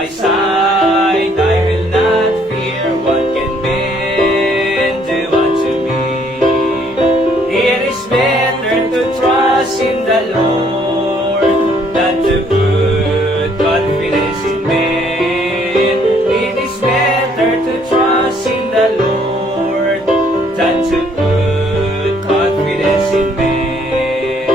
my side, I will not fear. What can men do unto me? It is better to trust in the Lord than to put confidence in men. It is better to trust in the Lord than to put confidence in men.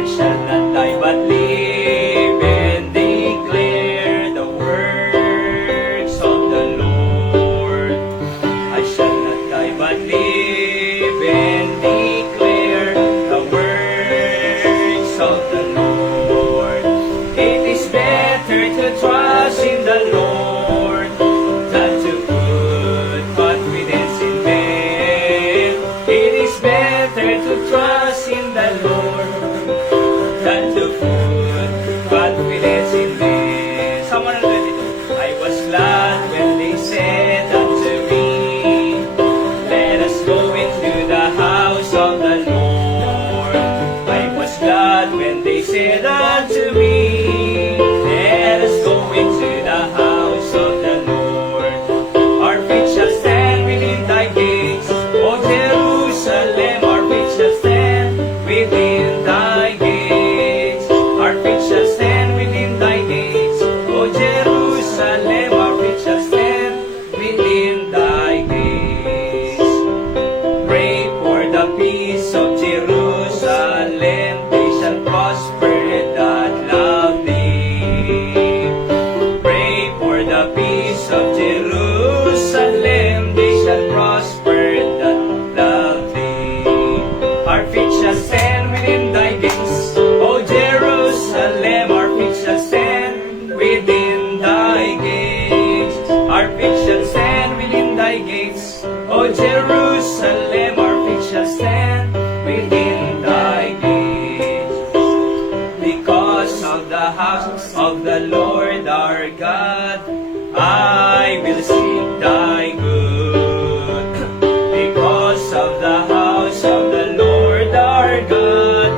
I shall not die but live and declare the works of the Lord. I shall not die but live and declare the works of the Lord. It is better to trust in the Lord than to put confidence in men. It is better to trust in the Lord than to put confidence in men. Psalm 122. I was glad when they said unto me, let us go into the house of the Lord. I was glad when they said unto me, let us go into the house of the Lord. Our feet shall stand within thy gates, O Jerusalem. Our feet shall stand within thy gates. Our feet shall stand within thy gates, O Jerusalem. Our feet shall stand within thy gates. Pray for the peace of Jerusalem. They shall prosper that love thee. Pray for the peace of Jerusalem. They shall prosper that love thee. Our feet shall stand within thy gates, O Jerusalem. Our feet shall stand within thy gates. Our feet shall stand within thy gates, O Jerusalem. Our feet shall stand within thy gates. Because of the house of the Lord our God, I will seek thy good. Because of the house of the Lord our God,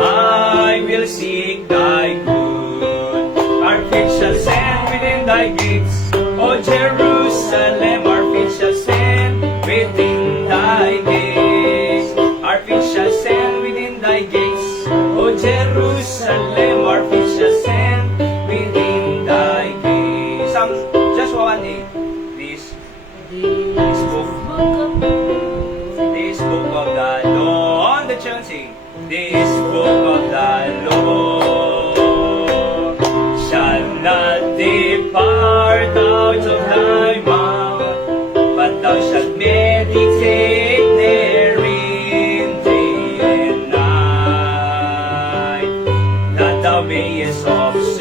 I will seek thy good. Our feet shall stand within thy gates, O Jerusalem. Our feet shall stand within thy gates. Our feet shall stand within thy gates, O Jerusalem. Our feet shall stand within thy gates. Psalm Joshua 1:8. This book of the law, on the church sing. This book of the law shall not depart out of thy mouth, but thou shalt meditate therein day and night, that thou mayest observe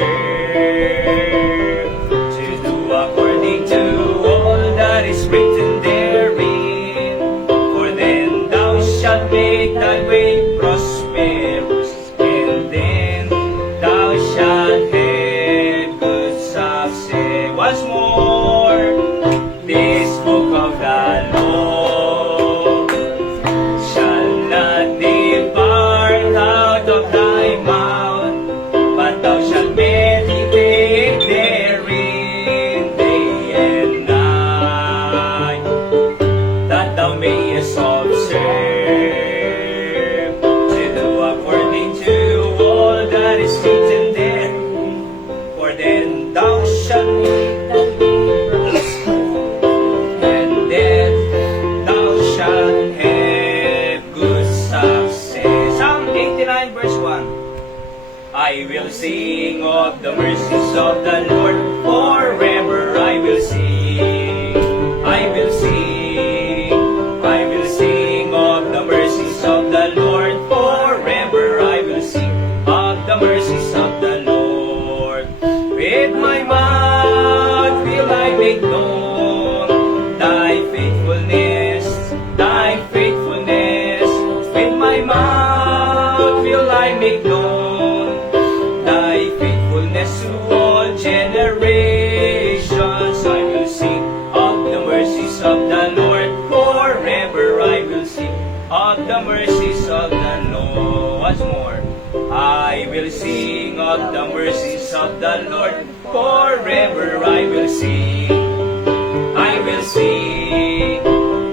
to do according to all that is written therein. For then thou shalt make thy way prosperous, and then thou shalt have good success. Once more, this book of the law shall not depart out of thy mouth, but thou shalt meditate therein day and night, that thou mayest observe to do according to all that is written there. For then thou shalt and then thou shalt have good success. Psalm 89 verse 1. I will sing of the mercies of the Lord forever. I will sing. I will sing. I will sing of the mercies of the Lord forever. I will sing of the mercies of the Lord. With my mouth will I make known thy faithfulness, thy faithfulness. With my mouth will I make known thy faithfulness to all generations. I will sing of the mercies of the Lord forever. I will sing of the mercies of the Lord. Once more. I will sing of the mercies of the Lord. Forever I will sing. I will sing.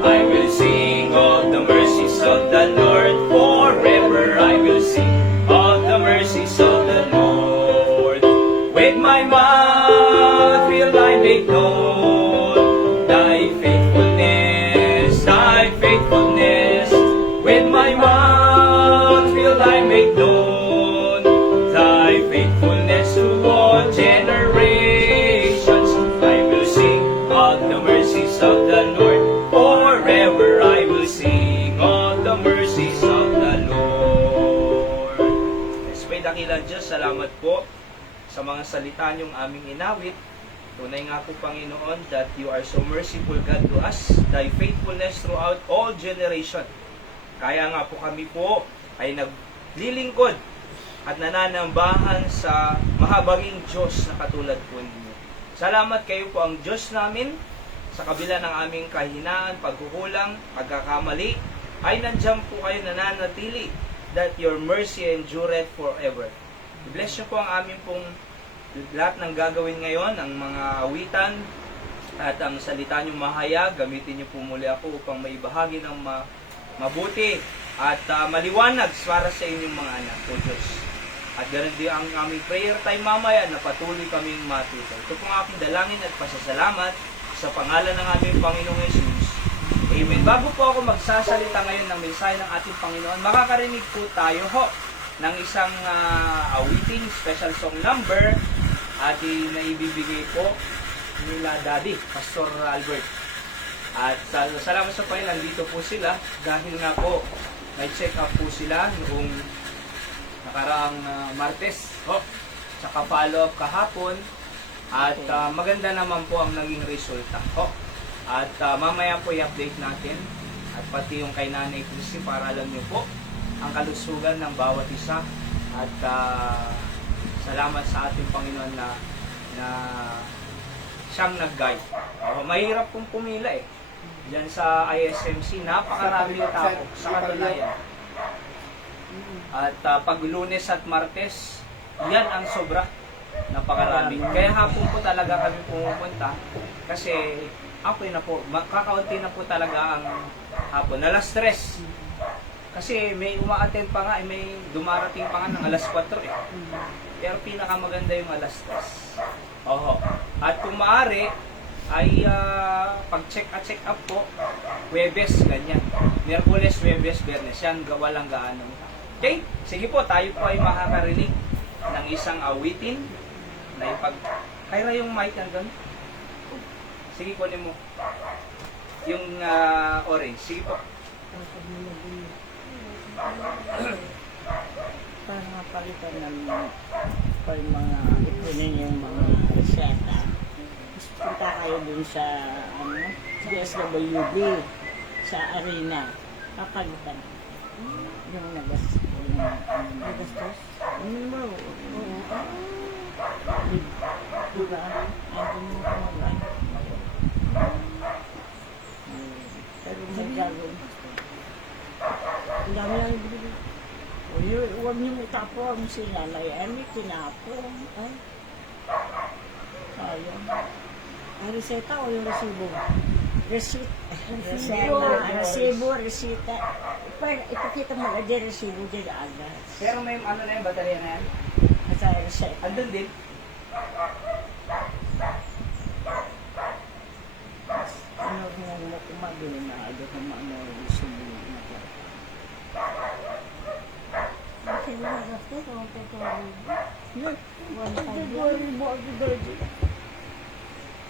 I will sing of the mercies of the Lord. Forever I will sing of the mercies of the Lord. With my mouth will I make known thy faithfulness, thy faithfulness. With my mouth will I make known thy faithfulness to all generations. I will sing of the mercies of the Lord. Forever I will sing of the mercies of the Lord. Yes, may dakilang Diyos, salamat po sa mga salita niyong aming inawit. Tunay nga po, Panginoon, that you are so merciful, God, to us, thy faithfulness throughout all generation. Kaya nga po kami po ay naglilingkod at nananambahan sa mahabaging Diyos na katulad po ninyo. Salamat, kayo po ang Diyos namin. Sa kabila ng aming kahinaan, pagkukulang, pagkakamali, ay nandiyan po kayo nananatili, that your mercy endureth forever. I-bless niyo po ang aming pong lahat ng gagawin ngayon, ang mga awitan at ang salita niyong mahayag. Gamitin niyo po muli ako upang maibahagi ng mabuti at maliwanag para sa inyong mga anak po, Diyos. At ganoon din ang aming prayer time mamaya na patuloy kaming matuto. Ito po ang aking dalangin at pasasalamat sa pangalan ng aming Panginoong Jesus. Amen. Bago po ako magsasalita ngayon ng mensahe ng ating Panginoon, makakarinig po tayo ng isang awiting special song number at naibibigay po nila Daddy, Pastor Albert. At salamat sa Panginoon, nandito po sila dahil nga po may check up po sila noong nakaraang Martes, tsaka follow up kahapon. At maganda naman po ang naging resulta. At mamaya po i-update natin at pati yung kay Nanay Chrissy para alam niyo po ang kalusugan ng bawat isa. At salamat sa ating Panginoon na siyang nag-guide. Mahirap pong pumila Diyan sa ISMC, napakarami tao sa katunayan. At pag Lunes at Martes, yan ang sobra. Napakarami. Kaya hapon po talaga kami pumupunta kasi apoy na po, kakaunti na po talaga ang hapon. Alas 3. Kasi may uma-attend pa nga, may dumarating pa nga ng alas 4 Pero pinakamaganda yung alas 3. At kung maaari, ay pag-check up po, Huwebes, ganyan. Miyerkules, Huwebes, Biyernes, yan, walang gaano. Okay? Sige po, tayo po ay makakarinig ng isang awitin na kaya yung mic nandun? Sige, kunin mo. Yung orange. Sige po. Para mapalitan ng mga ipunin yung mga reseta. Punta kayo dun sa DSWB sa arena. Papalitan. Yung nagastos. Diba? Ay, mo kumagay. Pero may gagawin. Ang dami lang ibigay. Huwag niyo itapon si Nanay Emmy, tinapon. Ayun. Ang reseta o yung resibo? Receipt. Resibo. Resita. Ipakita mo na dyan, resibo dyan agad. Pero may ano na yung baterya na yan? At sa reseta. Andun din. Ano mo kumagin na agad na ano yung resibo na ka. Kasi nakagastos o tutulog?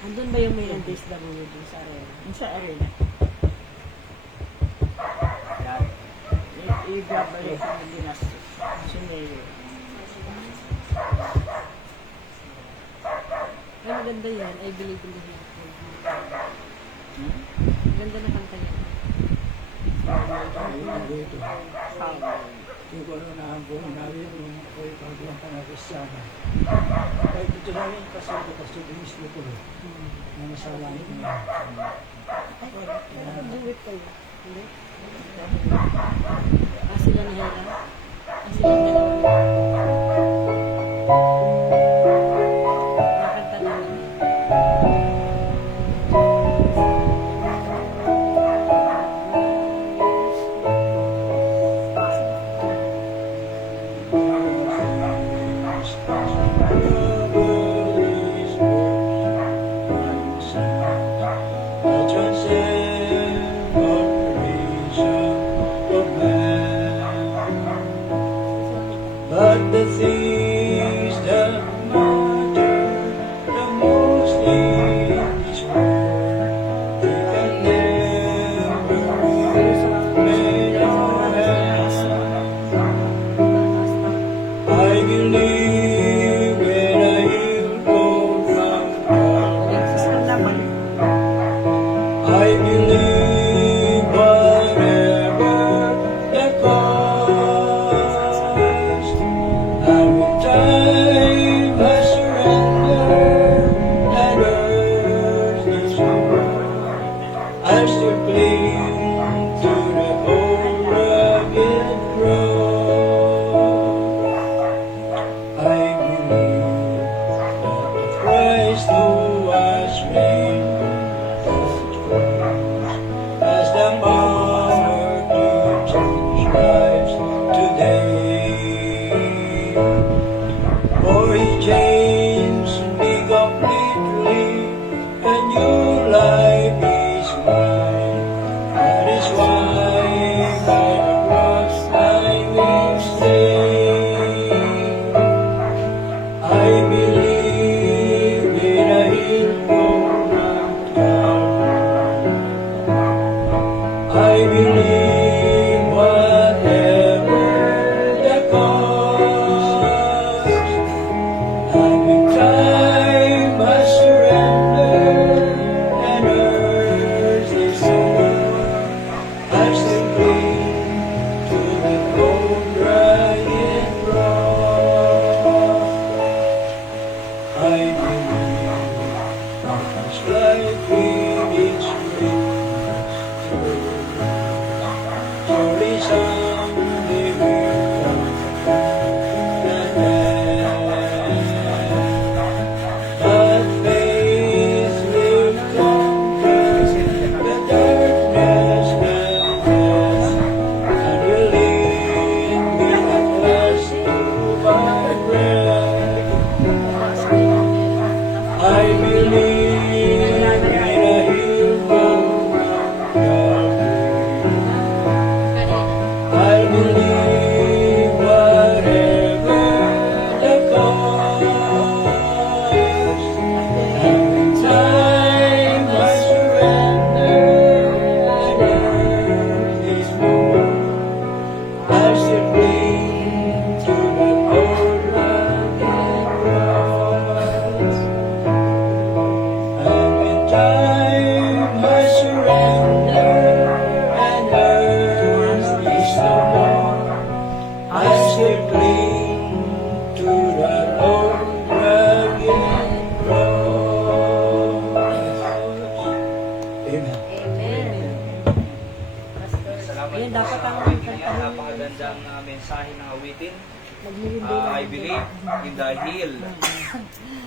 Andun ba yung may DSWD sa arena? Sa arena. Yan. I-double ko na ginastos. Si Mayor. Ay, maganda yan. Ay, bili-bili yan. Ganda na kanta yan. Hindi ko alam na ang buong namin nung ako'y pagbuhan ka na Kristyana. Kahit ito namin kasi mismo ko na nasa langit niya. Buwit kayo. Hindi? Sila ni Hera? Sila dalawa?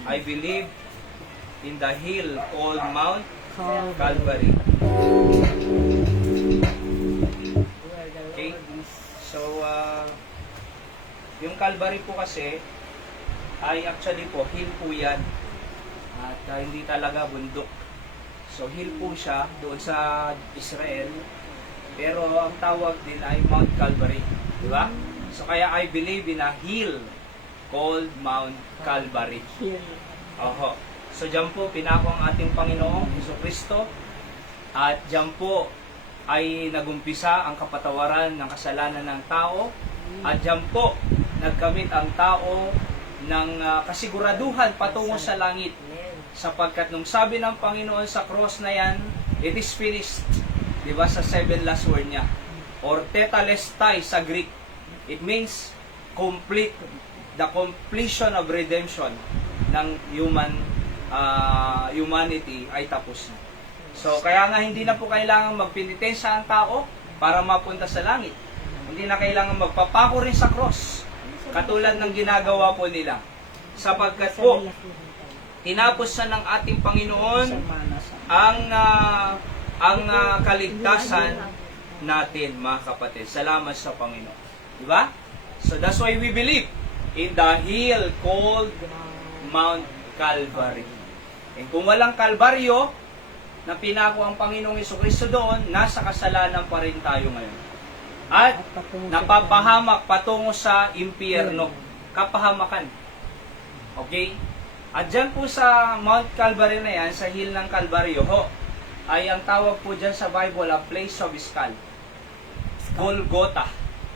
I believe in the hill called Mount Calvary. Calvary. Where the Okay. Lord is. So, yung Calvary po kasi ay actually po, hill po yan. At hindi talaga bundok. So, hill po siya doon sa Israel. Pero ang tawag din ay Mount Calvary. Di ba? So, kaya I believe in a hill called Mount Calvary. Here. Oho. So, dyan po pinako ang ating Panginoong Jesucristo. At dyan po ay nagumpisa ang kapatawaran ng kasalanan ng tao. At dyan po nagkamit ang tao ng kasiguraduhan patungo sa langit. Sapagkat nung sabi ng Panginoon sa cross na yan, it is finished. Diba sa 7 last word niya? Or tetelestai sa Greek. It means complete. The completion of redemption ng humanity ay tapos na. So, kaya nga hindi na po kailangan magpenitensya ang tao para mapunta sa langit. Hindi na kailangan magpapako rin sa cross. Katulad ng ginagawa po nila. Sapagkat po, tinapos na ng ating Panginoon ang kaligtasan natin, mga kapatid. Salamat sa Panginoon. Diba? So that's why we believe in the hill called Mount Calvary. And kung walang Kalbaryo, na pinako ang Panginoong Jesucristo doon, nasa kasalanan pa rin tayo ngayon. At napapahamak patungo sa impyerno. Kapahamakan. Okay? At dyan po sa Mount Calvary na yan, sa hill ng Kalbaryo, ay ang tawag po dyan sa Bible, a place of skull. Golgotha.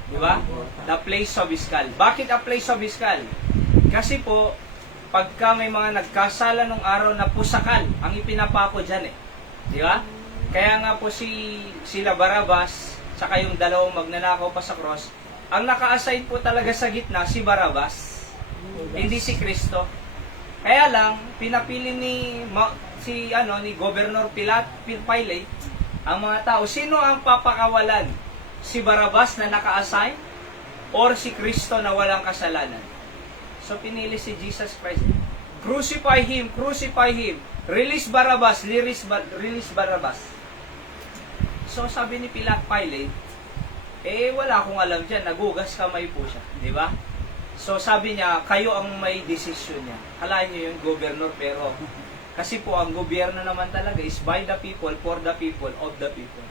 Di ba? The place of skull. Bakit a place of skull? Kasi po, pagka may mga nagkasala nung araw na pusakal, ang ipinapako dyan eh. Di ba? Kaya nga po sila Barabas, saka yung dalawang magnanakaw pa sa cross, ang naka-assign po talaga sa gitna, si Barabas. Hindi si Kristo. Kaya lang, pinapili ni Governor Pilate, ang mga tao, sino ang papakawalan? Si Barabas na naka-assign or si Kristo na walang kasalanan? So pinili si Jesus Christ. Crucify him, crucify him. Release Barabas, release Barabas. So sabi ni Pilate, wala akong alam dyan, nagugas kamay po siya. Di ba? So sabi niya, kayo ang may desisyon niya. Kalahin niyo yung governor, pero kasi po ang gobyerno naman talaga is by the people, for the people, of the people.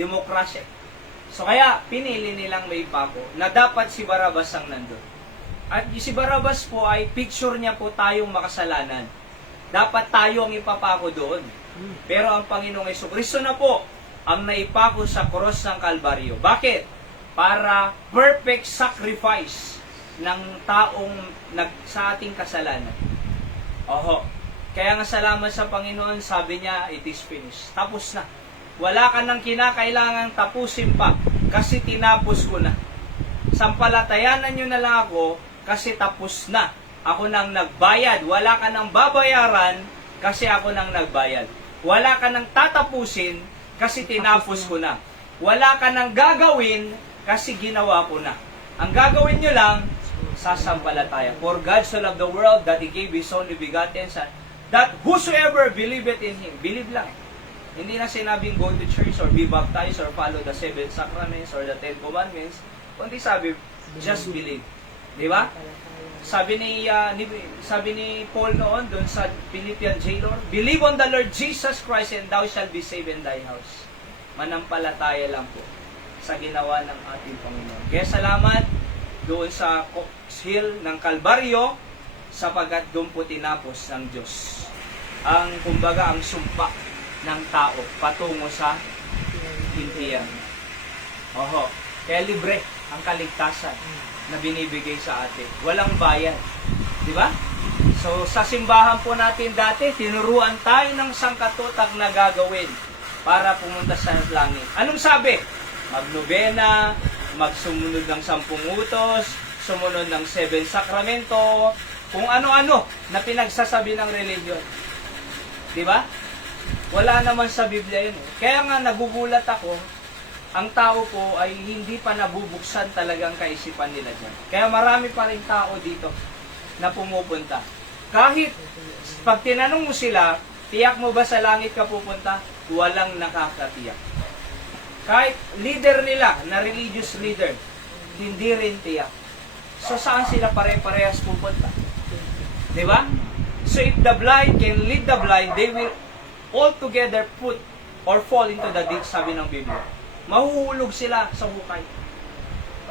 Demokrasya. So kaya pinili nilang may pako na dapat si Barabas ang nandun. At si Barabas po ay picture niya po tayong makasalanan. Dapat tayo ang ipapako doon. Pero ang Panginoong Jesucristo na po ang naipako sa cross ng Kalbaryo. Bakit? Para perfect sacrifice ng taong sa ating kasalanan. Oho. Kaya nga salamat sa Panginoon, sabi niya, it is finished. Tapos na. Wala ka nang kinakailangang tapusin pa kasi tinapos ko na. Sampalatayanan nyo na lang ako kasi tapos na. Ako nang nagbayad. Wala ka nang babayaran kasi ako nang nagbayad. Wala ka nang tatapusin kasi tinapos ko na. Wala ka nang gagawin kasi ginawa ko na. Ang gagawin nyo lang, sasampalataya. For God so loved the world that He gave His only begotten Son, that whosoever believeth in Him, believe lang. Hindi na sinabing go to church or be baptized or follow the 7 sacraments or the 10 commandments. Kundi sabi, just believe. Di ba? Sabi ni Paul noon doon sa Philippian jailor, believe on the Lord Jesus Christ and thou shalt be saved in thy house. Manampalataya lang po sa ginawa ng ating Panginoon. Kaya salamat doon sa hill ng Kalbaryo sapagkat doon po tinapos ng Diyos ang kumbaga ang sumpa ng tao patungo sa impyerno. Oho. Kaya libre ang kaligtasan na binibigay sa atin. Walang bayad. Di ba? So, sa simbahan po natin dati, tinuruan tayo ng sangkatutak na gagawin para pumunta sa langit. Anong sabi? Magnobena, magsumunod ng 10 utos, sumunod ng 7 sakramento, kung ano-ano na pinagsasabi ng religion. Di ba? Wala naman sa Biblia yun. Kaya nga nagugulat ako, ang tao po ay hindi pa nabubuksan talagang kaisipan nila dyan. Kaya marami pa rin tao dito na pumupunta. Kahit pag tinanong mo sila, tiyak mo ba sa langit ka pupunta? Walang nakakatiyak. Kahit leader nila, na religious leader, hindi rin tiyak. So saan sila pare-parehas pupunta? Di ba? So if the blind can lead the blind, they will all together put or fall into the ditch, sabi ng Biblia. Mahuhulog sila sa hukay.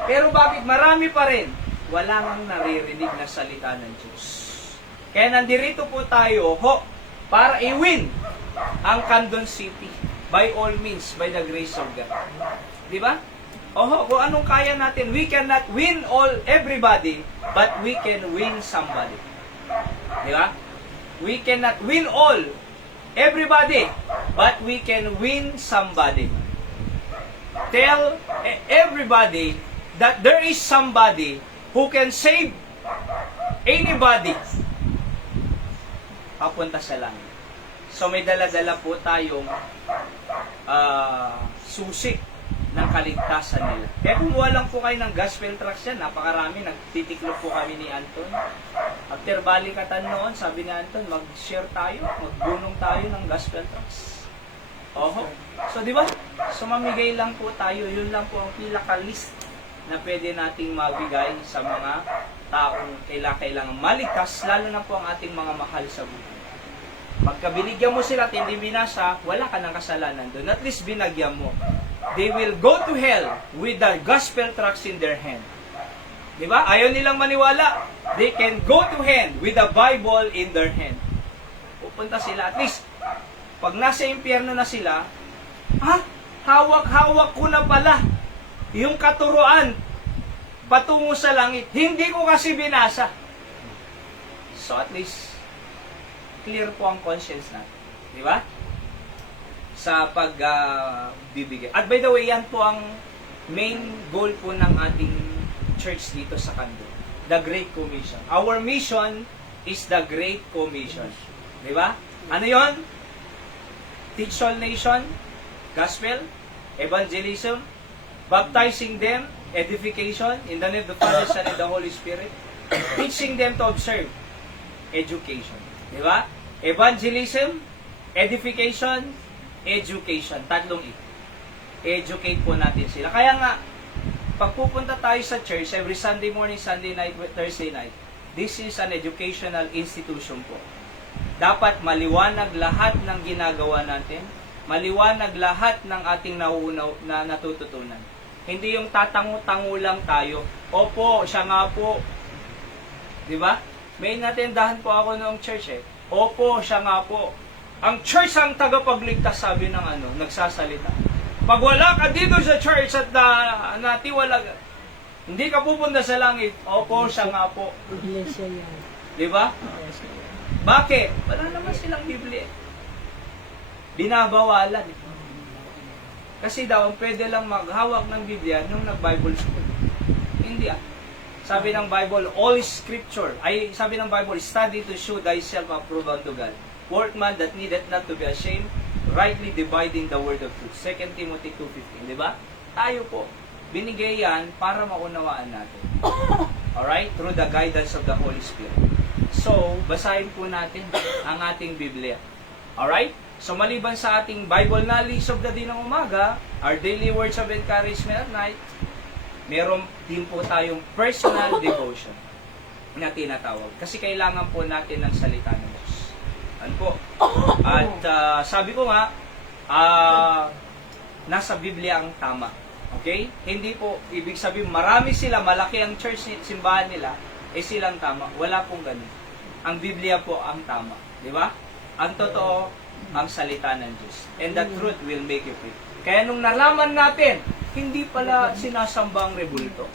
Pero bakit marami pa rin? Wala nang naririnig na salita ng Diyos. Kaya nandirito po tayo, para i-win ang Candon City. By all means, by the grace of God. Di ba? Kung anong kaya natin, we cannot win everybody, but we can win somebody. Di ba? We cannot win everybody, but we can win somebody. Tell everybody that there is somebody who can save anybody papunta sa langit. So may dala-dala po tayong susi ng kaligtasan nila. Kaya kumuha lang po kayo ng gospel tracts yan. Napakarami. Nagtitiklop po kami ni Anton. After balikatan noon, sabi ni Anton, mag-share tayo, magbunong tayo ng gospel tracts. So, di ba? So, mamigay lang po tayo. Yun lang po ang pinaka-list na pwede nating mabigay sa mga taong kailangang maligtas, lalo na po ang ating mga mahal sa buhay. Pagka binigyan mo sila at hindi binasa, wala ka ng kasalanan doon. At least binagyan mo. They will go to hell with the gospel tracts in their hand. Di ba? Ayaw nilang maniwala. They can go to hell with the Bible in their hand. Pupunta sila. At least, pag nasa impyerno na sila, hawak-hawak ko na pala yung katuruan patungo sa langit. Hindi ko kasi binasa. So at least, clear po ang conscience natin. Di ba? Sa pagbibigay. At by the way, yan po ang main goal po ng ating church dito sa Candon. The Great Commission. Our mission is the Great Commission. Di ba? Ano yon? Teach all nation, gospel, evangelism, baptizing them, edification, in the name of the Father, Son, and the Holy Spirit, teaching them to observe, education. Di ba? Evangelism, edification, education. Tatlong ito. Educate po natin sila. Kaya nga, pag pupunta tayo sa church, every Sunday morning, Sunday night, Thursday night, this is an educational institution po. Dapat maliwanag lahat ng ginagawa natin, maliwanag lahat ng ating nauunaw na natututunan. Hindi yung tatango-tango lang tayo. Opo, siya nga po. Di ba? May natindahan po ako noong church Opo, siya nga po. Ang church ang tagapagligtas, sabi ng nagsasalita. Pag wala ka dito sa church at natiwalag, hindi ka pupunta sa langit. Opo, siya nga po. Iglesia yan. Di ba? Bakit? Wala naman silang Biblia. Binabawalan. Kasi daw, pwede lang maghawak ng Biblia nung nag-Bible school. Hindi Sabi ng Bible, all Scripture. Sabi ng Bible, study to show thyself approved unto God. Workman that needeth not to be ashamed, rightly dividing the word of truth. 2 Timothy 2:15. Diba? Tayo po. Binigay yan para maunawaan natin. Alright? Through the guidance of the Holy Spirit. So, basahin po natin ang ating Biblia. Alright? So, maliban sa ating Bible knowledge of the day ng umaga, our daily words of encouragement at night, meron din po tayong personal devotion na tinatawag. Kasi kailangan po natin ng salita ng Diyos. Ano po? At sabi ko nga, nasa Biblia ang tama. Okay? Hindi po, ibig sabihin, marami sila, malaki ang church, simbahan nila, silang tama. Wala pong ganun. Ang Biblia po ang tama. Di ba? Ang totoo, ang salita ng Diyos. And the truth will make you free. Kaya nung nalaman natin, hindi pala sinasamba ang rebulto.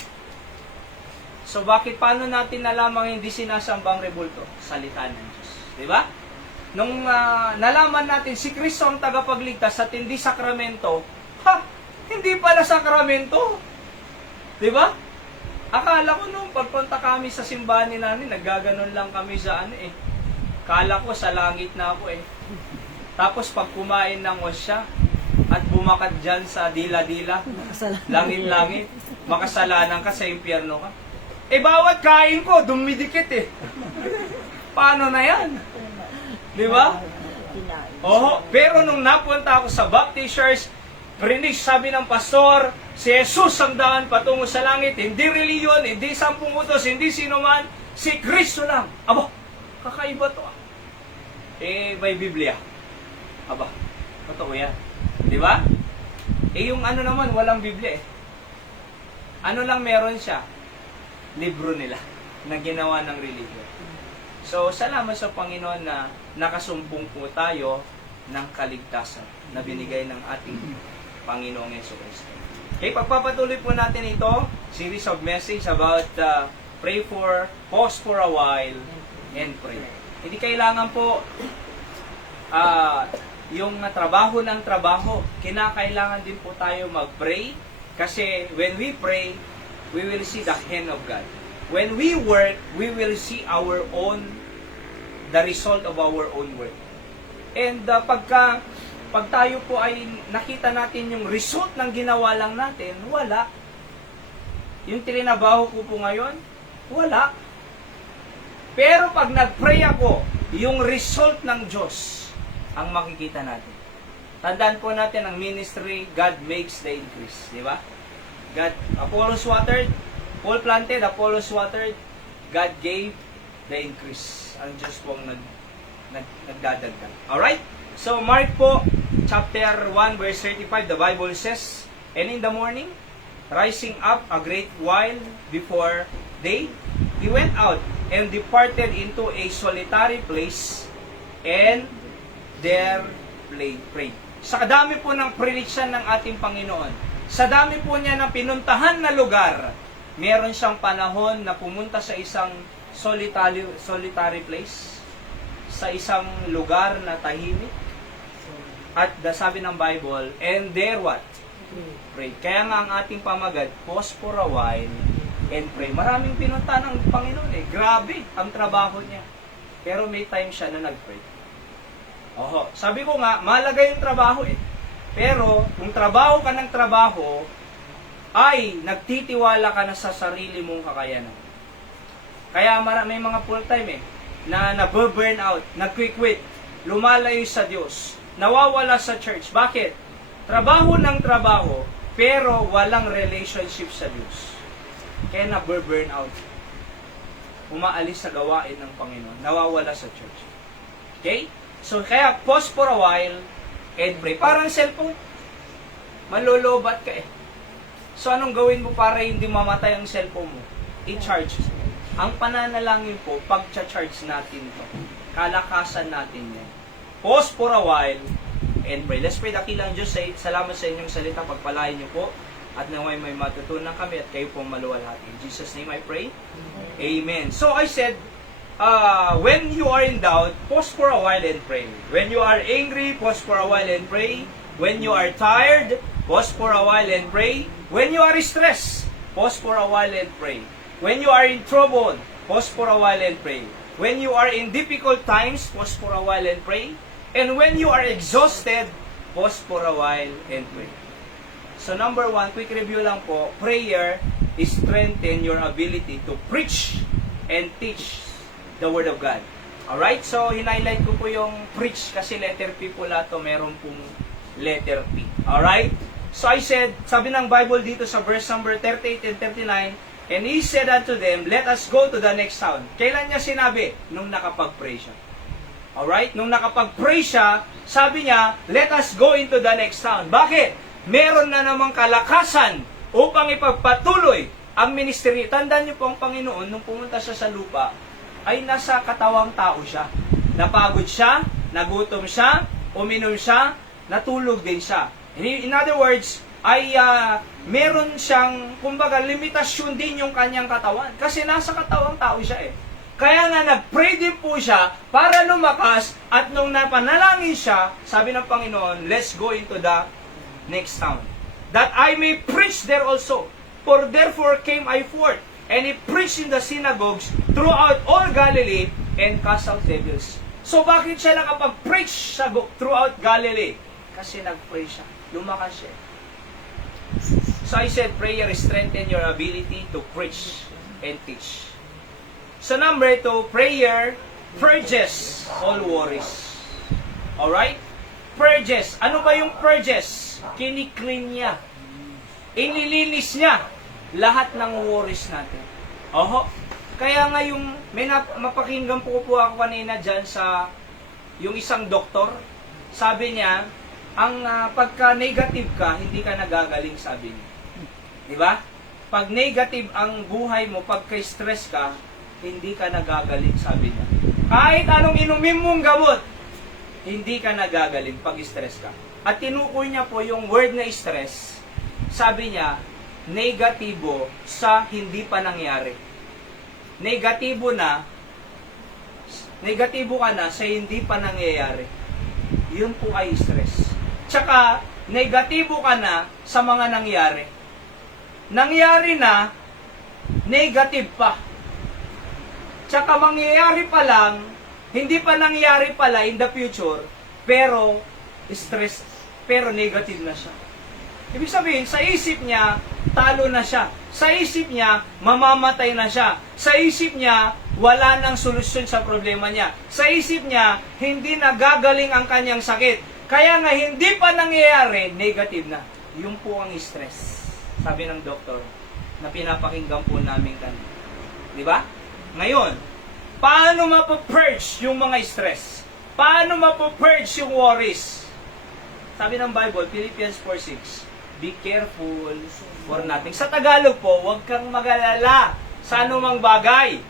So bakit, paano natin nalamang hindi sinasamba ang rebulto? Salita ng Diyos. Di ba? Nung nalaman natin si Kristo ang tagapagligtas at hindi sakramento, hindi pala sakramento. Di ba? Akala ko nung pagpunta kami sa simbahan ni Nani, naggaganon lang kami sa Kala ko sa langit na ako Tapos pag kumain ng osya at bumakat dyan sa dila-dila, langit-langit, makasalanan ka, sa impyerno ka. Eh, bawat kain ko, dumidikit eh. Paano na yan? Di ba? Kinain. Oo, pero nung napunta ako sa Baptist Church, rinig sabi ng pastor, si Jesus ang daan patungo sa langit, hindi reliyon, hindi 10 utos, hindi sino man, si Kristo lang. Aba, kakaiba to ah. Eh, may Biblia. Aba, totoo yan. Di ba? Eh, yung ano naman, walang Biblia eh. Ano lang meron siya? Libro nila na ginawa ng religion. So, salamat sa Panginoon na nakasumpong po tayo ng kaligtasan na binigay ng ating Panginoong Jesucristo. Okay, pagpapatuloy po natin ito, series of message about pray for, pause for a while, and pray. Hindi kailangan po yung trabaho ng trabaho. Kinakailangan din po tayo mag-pray kasi when we pray, we will see the hand of God. When we work, we will see the result of our own work. And pag tayo po ay nakita natin yung result ng ginawa lang natin, wala. Yung trinabaho ko po ngayon, wala. Pero pag nag-pray ako, yung result ng Diyos ang makikita natin. Tandaan po natin ang ministry, God makes the increase. Di ba? Apollos watered, Paul planted, Apollos watered, God gave the increase. Ang Diyos po ang nagdadagdag. Alright? So, Mark po, chapter 1, verse 35, the Bible says, and in the morning, rising up a great while before day, he went out and departed into a solitary place and there prayed. Sa dami po ng prediction ng ating Panginoon, sa dami po niya ng pinuntahan na lugar, meron siyang panahon na pumunta sa isang solitary place, sa isang lugar na tahimik. At sabi ng Bible, and there what? Pray. Kaya nga ang ating pamagad, pause for a while and pray. Maraming pinunta ng Panginoon eh. Grabe ang trabaho niya. Pero may time siya na nag-pray. Oho, sabi ko nga, mahalaga yung trabaho eh. Pero, kung trabaho ka ng trabaho, ay nagtitiwala ka na sa sarili mong kakayanan. Kaya may mga full-time eh, na nabe-burn out, nag-quit, lumalayo sa Diyos, nawawala sa church. Bakit? Trabaho ng trabaho, pero walang relationship sa Diyos. Kaya nabe-burn out. Umaalis sa gawain ng Panginoon, nawawala sa church. Okay? So, kaya pause for a while and pray. Parang cellphone. Malolobat ka eh. So, anong gawin mo para hindi mamatay ang cellphone mo? I-charge. Ang pananalangin po, pag-charge natin to. Kalakasan natin yan. Pause for a while and pray. Let's pray. Dakilang Diyos, salamat sa inyong salita. Pagpalain niyo po. At naway may matutunan kami at kayo pong maluwalhati. In Jesus' name I pray. Amen. So I said, when you are in doubt, pause for a while and pray. When you are angry, pause for a while and pray. When you are tired, pause for a while and pray. When you are stressed, pause for a while and pray. When you are in trouble, pause for a while and pray. When you are in difficult times, pause for a while and pray. And when you are exhausted, pause for a while and pray. So number 1, quick review lang po, prayer is strengthen your ability to preach and teach the Word of God. Alright? So, hinighlight ko po yung preach kasi letter P po lahat to, meron pong letter P. Alright? So, I said, sabi ng Bible dito sa verse number 38 and 39, and he said unto them, let us go to the next town. Kailan niya sinabi? Nung nakapag-pray siya. Alright? Nung nakapag-pray siya, sabi niya, let us go into the next town. Bakit? Meron na namang kalakasan upang ipagpatuloy ang ministry. Tandaan niyo po ang Panginoon, nung pumunta siya sa lupa, ay nasa katawang tao siya. Napagod siya, nagutom siya, uminom siya, natulog din siya. In other words, ay meron siyang, kumbaga, limitasyon din yung kanyang katawan. Kasi nasa katawang tao siya eh. Kaya nga nag-pray din po siya para lumakas at nung napanalangin siya, sabi ng Panginoon, let's go into the next town, that I may preach there also. For therefore came I forth, and he preached in the synagogues throughout all Galilee, and cast out devils. So bakit siya nakapag-preach throughout Galilee? Kasi nag-pray siya, lumakas siya. So I said, prayer strengthen your ability to preach and teach. So number 2, prayer purges all worries. Alright? Purges. Ano ba yung purges? Kini-clean niya. Inililinis niya lahat ng worries natin. Oho. Kaya nga yung, mapakinggan po ako kanina dyan sa yung isang doktor. Sabi niya, ang pagka negative ka, hindi ka nagagaling, sabi niya. Di ba? Pag negative ang buhay mo, pagka stress ka, hindi ka nagagaling, sabi niya. Kahit anong inumin mong gamot, hindi ka nagagaling pag stress ka. At tinukoy niya po yung word na stress. Sabi niya, negatibo sa hindi pa nangyari. Negatibo ka na sa hindi pa nangyayari. Yun po ay stress. Tsaka, negatibo ka na sa mga nangyari. Nangyari na, negative pa. Tsaka mangyayari pa lang, hindi pa nangyari pala in the future, pero stress, pero negative na siya. Ibig sabihin, sa isip niya, talo na siya. Sa isip niya, mamamatay na siya. Sa isip niya, wala nang solusyon sa problema niya. Sa isip niya, hindi nagagaling ang kanyang sakit. Kaya nga, hindi pa nangyayari, negative na. Yung po ang stress. Sabi ng doktor, na pinapakinggan po namin kanina. Di ba? Ngayon, paano mapapurge yung mga stress? Paano mapapurge yung worries? Sabi ng Bible, Philippians 4:6, be careful for nothing. Sa Tagalog po, huwag kang mag-alala sa anumang bagay.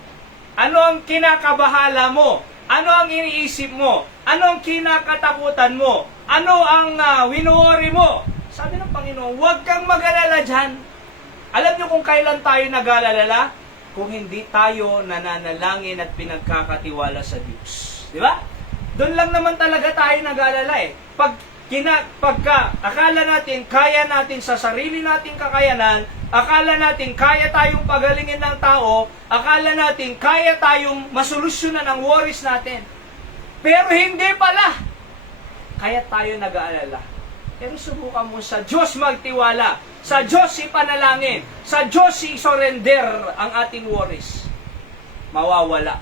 Ano ang kinakabahala mo? Ano ang iniisip mo? Ano ang kinakatakutan mo? Ano ang wino-worry mo? Sabi ng Panginoon, huwag kang mag-alala dyan. Alam niyo kung kailan tayo nag-alala? Kung hindi tayo nananalangin at pinagkakatiwala sa Diyos. Di ba? Doon lang naman talaga tayo nag-alala eh. Pagka akala natin kaya natin sa sarili nating kakayanan, akala natin kaya tayong pagalingin ng tao, akala natin kaya tayong masolusyonan ang worries natin. Pero hindi pala. Kaya tayo nag-aalala. Pero subukan mo sa Diyos magtiwala, sa Diyos ipanalangin, sa Diyos i-surrender ang ating worries. Mawawala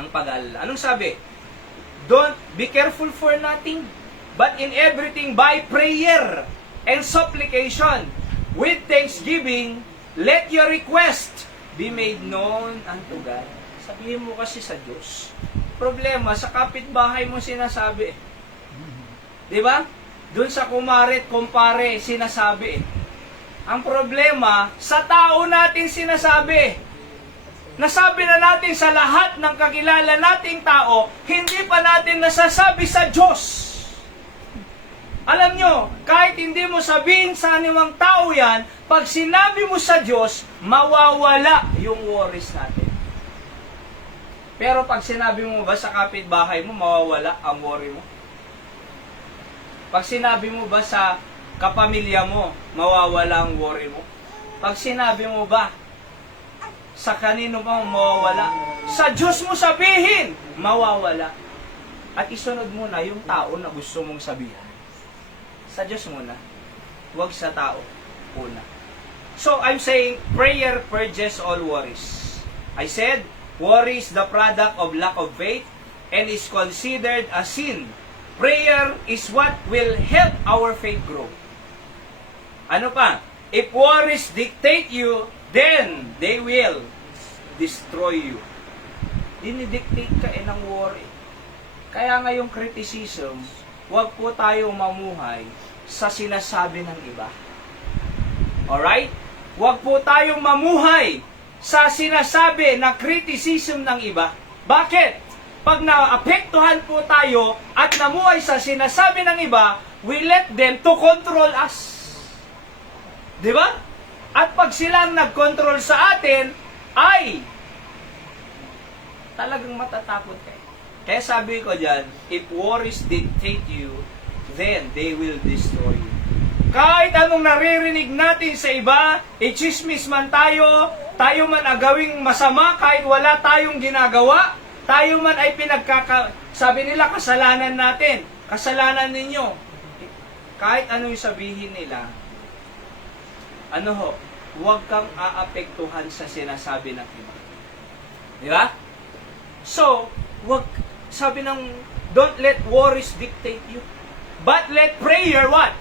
ang pag-aalala. Anong sabi? Don't be careful for nothing, but in everything by prayer and supplication, with thanksgiving, let your request be made known unto God. Sabihin mo kasi sa Diyos. Problema, sa kapitbahay mo sinasabi. Di ba? Doon sa kumaret, kumpare, sinasabi. Ang problema, sa tao natin sinasabi. Nasabi na natin sa lahat ng kakilala nating tao, hindi pa natin nasasabi sa Diyos. Alam nyo, kahit hindi mo sabihin sa anumang tao yan, pag sinabi mo sa Diyos, mawawala yung worries natin. Pero pag sinabi mo ba sa kapitbahay mo, mawawala ang worry mo? Pag sinabi mo ba sa kapamilya mo, mawawala ang worry mo? Pag sinabi mo ba sa kanino mo, mawawala? Sa Diyos mo sabihin, mawawala. At isunod mo na yung tao na gusto mong sabihin. Sa Diyos muna. Huwag sa tao. Una. So, I'm saying, prayer purges all worries. I said, worry is the product of lack of faith and is considered a sin. Prayer is what will help our faith grow. Ano pa? If worries dictate you, then they will destroy you. Dinidictate ka ng worry. Kaya nga yung criticism, huwag po tayong mamuhay sa sinasabi ng iba. Alright? Huwag po tayong mamuhay sa sinasabi na criticism ng iba. Bakit? Pag naapektuhan po tayo at namuhay sa sinasabi ng iba, we let them to control us. Di ba? At pag silang nag-control sa atin, ay talagang matatakot kayo. Kaya sabi ko dyan, if worries dictate you, then they will destroy you. Kahit anong naririnig natin sa iba, i-chismis man tayo man agawing masama kahit wala tayong ginagawa, tayo man ay sabi nila, kasalanan natin, kasalanan ninyo. Kahit ano yung sabihin nila, huwag kang aapektuhan sa sinasabi ng iba. Di ba? So, don't let worries dictate you. But let prayer what?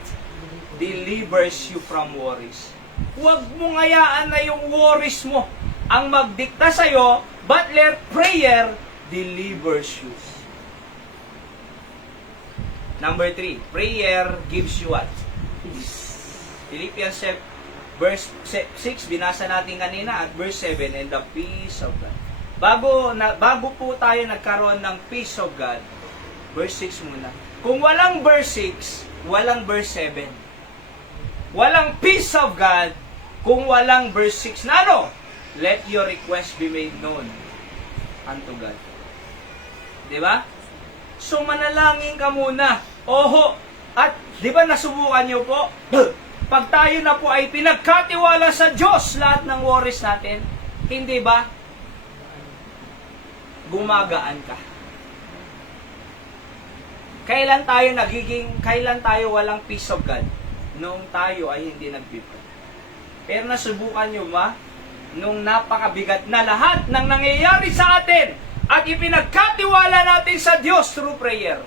Delivers you from worries. Huwag mong hayaan na yung worries mo ang magdikta sa'yo, but let prayer delivers you. Number 3, prayer gives you what? Peace. Philippians verse 6, binasa natin kanina, at verse 7, and the peace of God. Bago po tayo nagkaroon ng peace of God, verse 6 muna. Kung walang verse 6, walang verse 7. Walang peace of God kung walang verse 6 na ano? Let your request be made known unto God. Diba? So manalangin ka muna. Oho. At di ba nasubukan niyo po? Pag tayo na po ay pinagkatiwala sa Diyos lahat ng worries natin, hindi ba? Gumagaan ka. Kailan tayo walang peace of God? Nung tayo ay hindi nag-pray. Pero nasubukan nyo ba? Nung napakabigat na lahat ng nangyayari sa atin at ipinagkatiwala natin sa Diyos through prayer,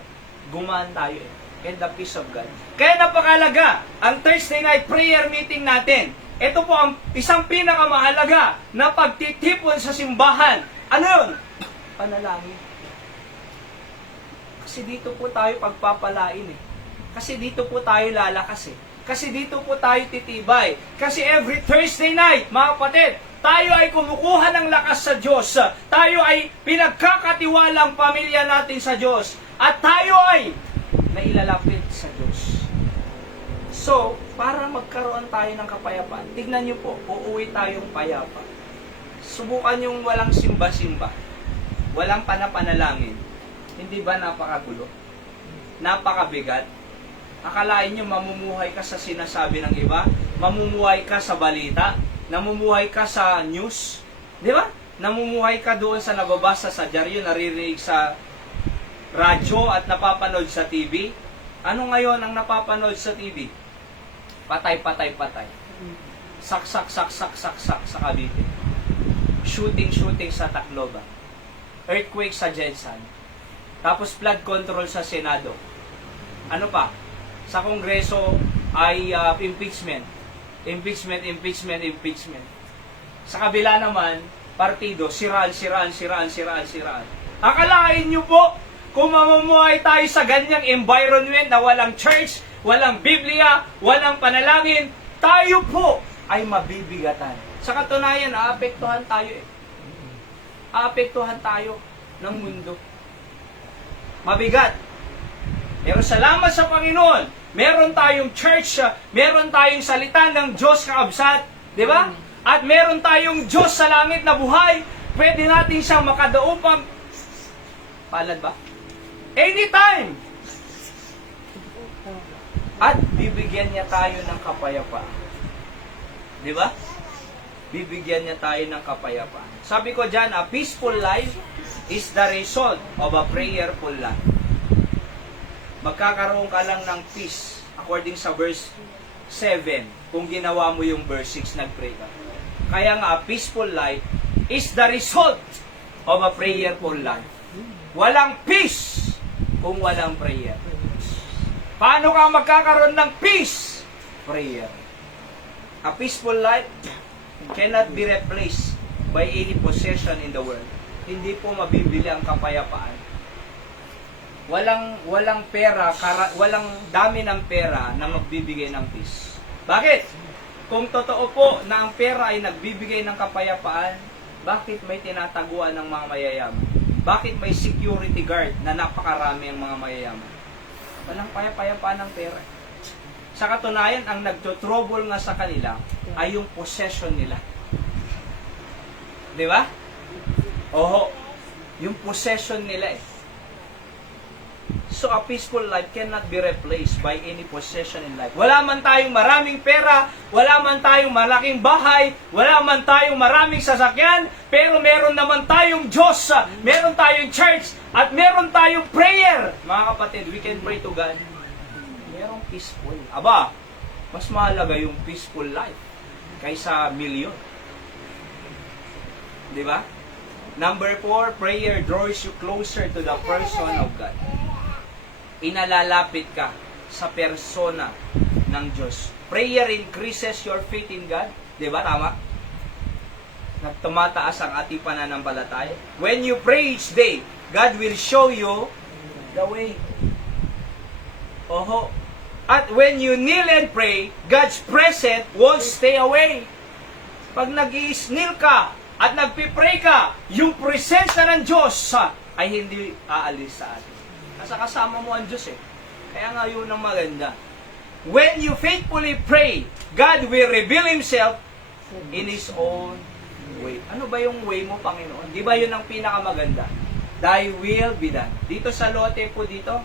gumaan tayo and the peace of God. Kaya napakalaga ang Thursday night prayer meeting natin. Ito po ang isang pinakamahalaga na pagtitipon sa simbahan. Ano yun? Panalangin. Kasi dito po tayo pagpapalain eh. Kasi dito po tayo lalakas eh. Kasi dito po tayo titibay. Kasi every Thursday night, mga kapatid, tayo ay kumukuha ng lakas sa Diyos. Tayo ay pinagkakatiwala ang pamilya natin sa Diyos. At tayo ay nailalapit sa Diyos. So, para magkaroon tayo ng kapayapaan, tignan nyo po, uuwi tayong payapa. Subukan yung walang simba-simba. Walang panapanalangin. Hindi ba napakagulo? Napakabigat? Akalain nyo mamumuhay ka sa sinasabi ng iba? Mamumuhay ka sa balita? Namumuhay ka sa news? Di ba? Namumuhay ka doon sa nababasa sa dyaryo, naririnig sa radyo at napapanood sa TV? Ano ngayon ang napapanood sa TV? Patay. Sak sa Cavite. Shooting sa Tacloban. Earthquake sa Jensan. Tapos flood control sa Senado. Ano pa? Sa Kongreso ay impeachment. Sa kabila naman, partido, siraan. Akalain nyo po, kung mamumuhay tayo sa ganyang environment na walang church, walang Biblia, walang panalangin, tayo po ay mabibigatan. Sa katunayan, aapektuhan tayo eh. Aapektuhan tayo ng mundo. Mabigat. Pero salamat sa Panginoon, meron tayong church, meron tayong salita ng Diyos kaabsat, di ba? At meron tayong Diyos sa langit na buhay, pwede natin siyang makadaupang. Palad ba? Anytime! At bibigyan niya tayo ng kapayapaan. Di ba? Bibigyan niya tayo ng kapayapaan. Sabi ko dyan, a peaceful life is the result of a prayerful life. Magkakaroon ka lang ng peace according sa verse 7 kung ginawa mo yung verse 6, nag-pray ka. Kaya nga, a peaceful life is the result of a prayerful life. Walang peace kung walang prayer. Paano ka magkakaroon ng peace? Prayer. A peaceful life cannot be replaced by any possession in the world. Hindi po mabibili ang kapayapaan. Walang pera, walang dami ng pera na magbibigay ng peace. Bakit? Kung totoo po na ang pera ay nagbibigay ng kapayapaan, bakit may tinataguan ng mga mayayaman? Bakit may security guard na napakarami ang mga mayayaman? Walang payapaan ng pera. Sa katunayan, ang nagtotrouble nga sa kanila ay yung possession nila. Di ba? Oho, yung possession nila eh. So a peaceful life cannot be replaced by any possession in life. Wala man tayong maraming pera, wala man tayong malaking bahay, wala man tayong maraming sasakyan, pero meron naman tayong Diyos, meron tayong church, at meron tayong prayer. Mga kapatid, we can pray to God. Merong peaceful. Aba, mas mahalaga yung peaceful life kaysa milyon. Di ba? Number 4, prayer draws you closer to the person of God. Inalalapit ka sa persona ng Diyos. Prayer increases your faith in God. Di ba? Tama? Tumataas ang ating pananampalataya. When you pray each day, God will show you the way. Oho. At when you kneel and pray, God's presence won't stay away. Pag nag-i-kneel ka at nagpipray ka, yung presensya ng Diyos ay hindi aalis sa atin. Nasa kasama mo ang Diyos eh. Kaya nga yun ang maganda. When you faithfully pray, God will reveal Himself in His own way. Ano ba yung way mo, Panginoon? Di ba yun ang pinakamaganda? Thy will be done. Dito sa lote po dito,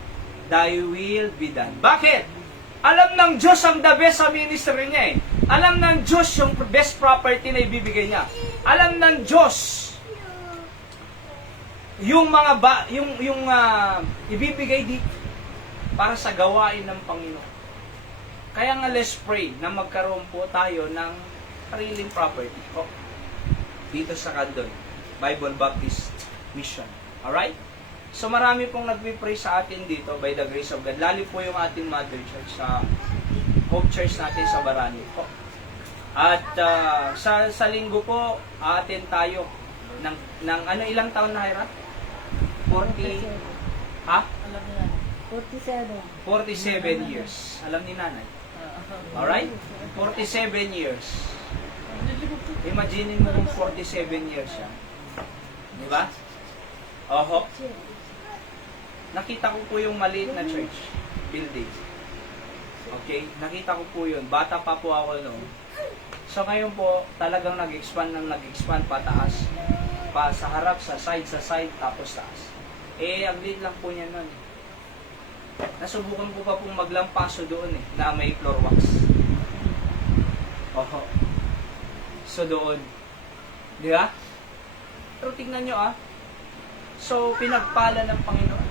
Thy will be done. Bakit? Alam ng Diyos ang the best sa ministry niya eh. Alam ng Diyos yung best property na ibibigay niya. Alam ng Diyos yung mga ibibigay dito para sa gawain ng Panginoon. Kaya nga let's pray na magkaroon po tayo ng sariling property. Dito sa Candon, Bible Baptist Mission. Alright? So marami pong nagpipray sa atin dito by the grace of God. Lalo po yung ating mother church sa Hope Church natin sa Barani po. At sa linggo po, atin tayo ng ano ilang taon na Hira? 40? Ha? Alam mo yan. 47 years. Alam ni nanay. Alright? 47 years. Imagine mo kung 47 years siya. Di ba? Oho. Nakita ko po yung maliit na church building. Okay? Nakita ko po yun. Bata pa po ako noon. So ngayon po, talagang nag-expand pataas. Pa sa harap, sa side, tapos taas. Ang liit lang po niya nun. Nasubukan ko pa pong maglampaso doon na may floor wax. Oho. So doon. Di ba? Pero tingnan nyo So, pinagpala ng Panginoon.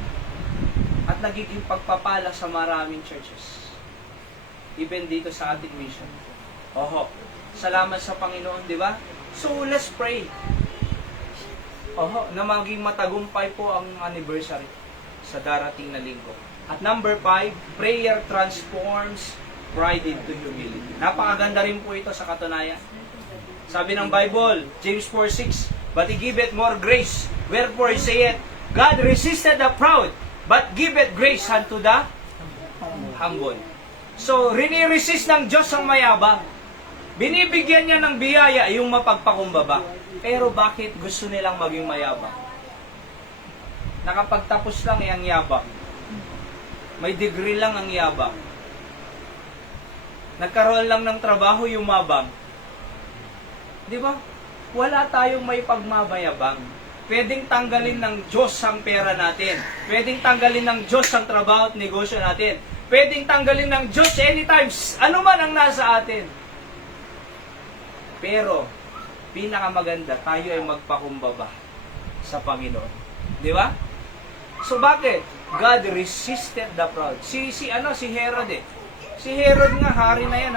At nagiging pagpapala sa maraming churches. Even dito sa ating mission. Oho. Salamat sa Panginoon, di ba? So, let's pray. Oho, na maging matagumpay po ang anniversary sa darating na linggo. At number 5, prayer transforms pride into humility. Napakaganda rin po ito sa katunayan. Sabi ng Bible, James 4:6, but He giveth more grace. Wherefore He saith, God resisted the proud, but giveth grace unto the humble. So, riniresist ng Diyos ang mayabang. Binibigyan niya ng biyaya yung mapagpakumbaba. Pero bakit gusto nilang maging mayabang? Nakapagtapos lang ang yabang. May degree lang ang yabang. Nagkaroon lang ng trabaho yung mabang. Di ba? Wala tayong may pagmamayabang. Pwedeng tanggalin ng Diyos ang pera natin. Pwedeng tanggalin ng Diyos ang trabaho at negosyo natin. Pwedeng tanggalin ng Diyos anytime, ano man ang nasa atin. Pero, pinakamaganda, tayo ay magpakumbaba sa Panginoon. Di ba? So bakit? God resisted the proud. Si Herod Si Herod nga, hari na yan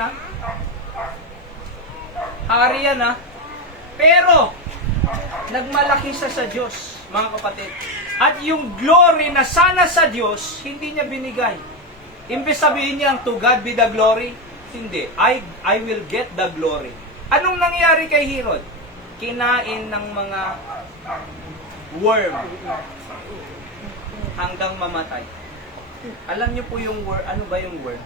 Hari yan Pero, nagmalaki siya sa Diyos, mga kapatid. At yung glory na sana sa Diyos, hindi niya binigay. Imbes sabihin niya, to God be the glory, hindi. I will get the glory. Anong nangyari kay Herod? Kinain ng mga worm hanggang mamatay. Alam niyo po yung worm, ano ba yung worm?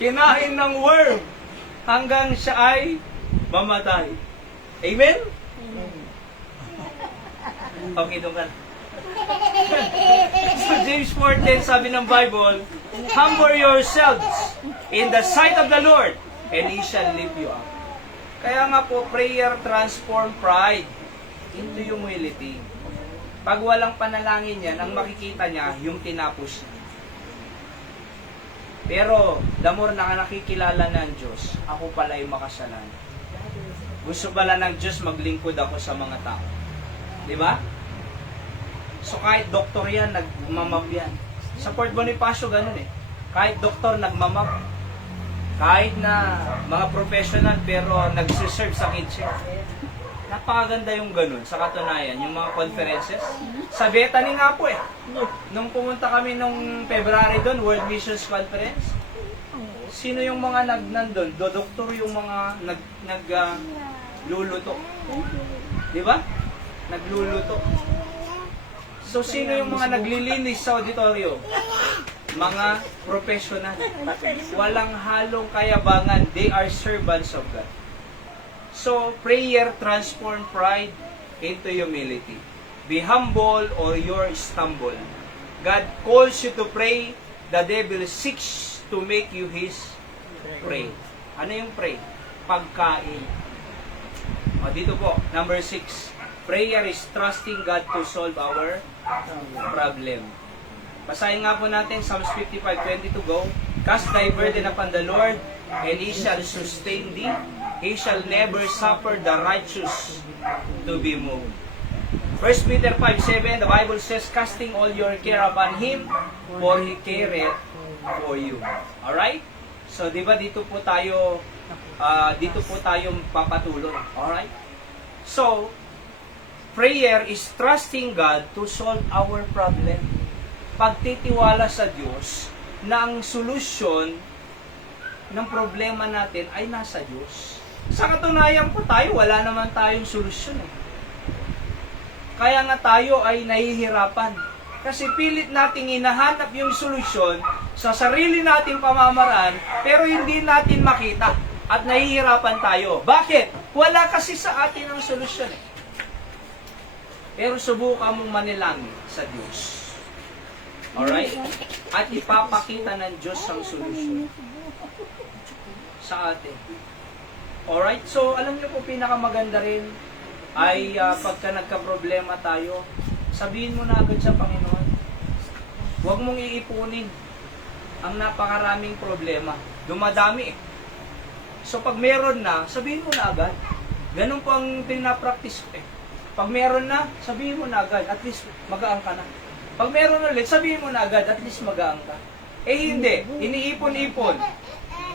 Kinain ng worm hanggang siya ay mamatay. Amen? Okay, doon ka. So James 4:10 sabi ng Bible, humble yourselves in the sight of the Lord, and He shall lift you up. Kaya nga po, prayer transform pride into humility. Pag walang panalangin yan, ang makikita niya, yung tinapos niya. Pero, the more na nakikilala ng Diyos, ako pala ay makasalanan. Gusto pala ng Diyos maglingkod ako sa mga tao. Di ba? So kahit doktor yan, nagmamap yan. Sa Port Bonifacio, ganun Kahit doktor nagmamap. Kahit na mga professional pero nagsiserve sa kitchen. Napakaganda yung ganun. Sa katunayan, yung mga conferences. Sa Bethany nga po eh. Nung pumunta kami nung February doon, World Missions Conference, sino yung mga nandun? Doktor yung mga nagluluto. Di ba? Nagluluto. So, sino yung mga naglilinis sa auditorium? Mga professional. Walang halong kayabangan. They are servants of God. So, prayer transform pride into humility. Be humble or you're stumble. God calls you to pray. The devil seeks to make you his prey. Ano yung prey? Pagkain. O, dito po, number 6. Prayer is trusting God to solve our problem. Basahin nga po natin, Psalms 55:22, go. Cast thy burden upon the Lord, and He shall sustain thee. He shall never suffer the righteous to be moved. 1 Peter 5:7, the Bible says, casting all your care upon Him, for He careth for you. Alright? So, di ba dito po tayo papatuloy. Alright? So, prayer is trusting God to solve our problem. Pagtitiwala sa Diyos na ang solusyon ng problema natin ay nasa Diyos. Sa katunayan po tayo, wala naman tayong solusyon eh. Kaya nga tayo ay nahihirapan. Kasi pilit nating hinahanap yung solusyon sa sarili nating pamamaraan, pero hindi natin makita at nahihirapan tayo. Bakit? Wala kasi sa atin ang solusyon eh. Pero subukan mong manalangin sa Diyos. Alright? At ipapakita ng Diyos ang solusyon sa atin. Alright? So, alam niyo po, pinakamaganda rin ay pagka nagka-problema tayo, sabihin mo na agad sa Panginoon. Huwag mong iipunin ang napakaraming problema. Dumadami eh. So, pag meron na, sabihin mo na agad. Ganun po ang pinapractice ko eh. Pag meron na, sabihin mo na agad. At least, magaang ka na. Pag meron ulit, sabihin mo na agad, at least magaang ka. Eh hindi, iniipon-ipon.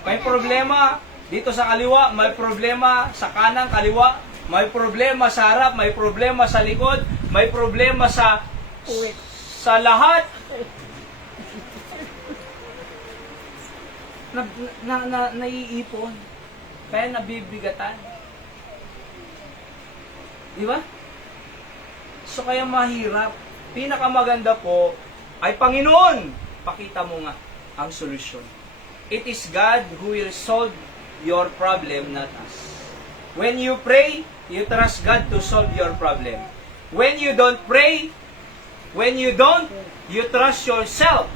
May problema dito sa kaliwa, may problema sa kanan, kaliwa, may problema sa harap, may problema sa likod, may problema sa lahat. Naiipon. Kaya nabibigatan. Di ba? So kaya mahirap. Pinakamaganda po ay, Panginoon, pakita mo nga ang solusyon. It is God who will solve your problem, not us. When you pray, you trust God to solve your problem. When you don't pray, you trust yourself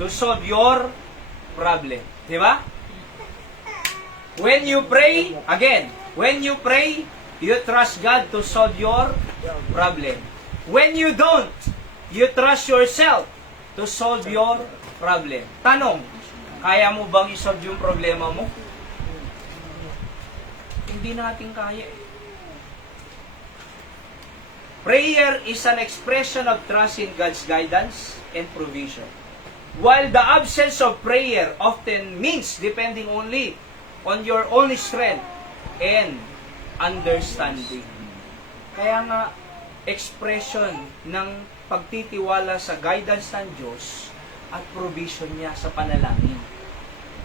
to solve your problem. Di ba? When you pray, you trust God to solve your problem. When you don't, you trust yourself to solve your problem. Tanong, kaya mo bang isolve yung problema mo? Hindi natin kaya. Prayer is an expression of trust in God's guidance and provision. While the absence of prayer often means depending only on your own strength and understanding. Kaya nga, expression ng pagtitiwala sa guidance ng Diyos at provision niya sa panalangin.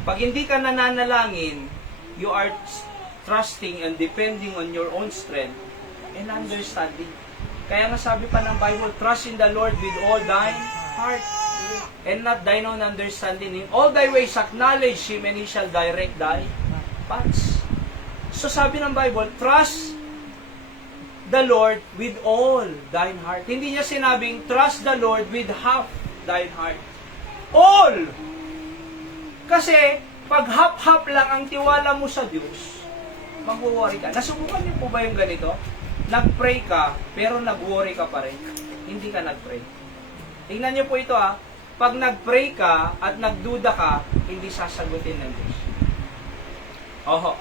Pag hindi ka nananalangin, you are trusting and depending on your own strength and understanding. Kaya nga sabi pa ng Bible, trust in the Lord with all thine heart and not thine own understanding. In all thy ways acknowledge Him and He shall direct thy paths. So sabi ng Bible, trust the Lord with all thine heart. Hindi niya sinabing, trust the Lord with half thine heart. All! Kasi, pag half-half lang ang tiwala mo sa Diyos, mag-worry ka. Nasubukan niyo po ba yung ganito? Nag-pray ka, pero nag-worry ka pa rin. Hindi ka nag-pray. Tingnan niyo po ito ha. Pag nag-pray ka at nagduda ka, hindi sasagutin ng Diyos. Oho.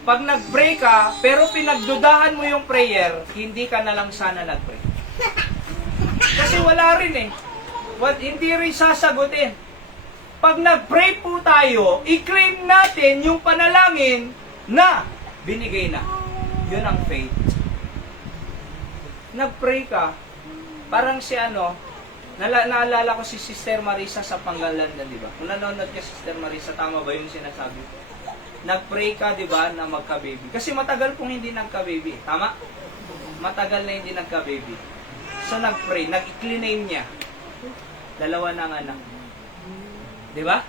Pag nag-pray ka, pero pinagdudahan mo yung prayer, hindi ka na lang sana nag-pray. Kasi wala rin eh. Hindi rin sasagutin. pag nag-pray po tayo, i-claim natin yung panalangin na binigay na. Yun ang faith. Nag-pray ka, parang si naalala ko si Sister Marisa sa Pangalandan, di ba? Kung nanonood ka, Sister Marisa, tama ba yung sinasabi? Nag-pray ka, di ba, na magka-baby. Kasi matagal kong hindi nagka-baby. Tama? Matagal na hindi nagka-baby. So nag-pray, nag-i-claim niya. 2 na ang anak. Di ba?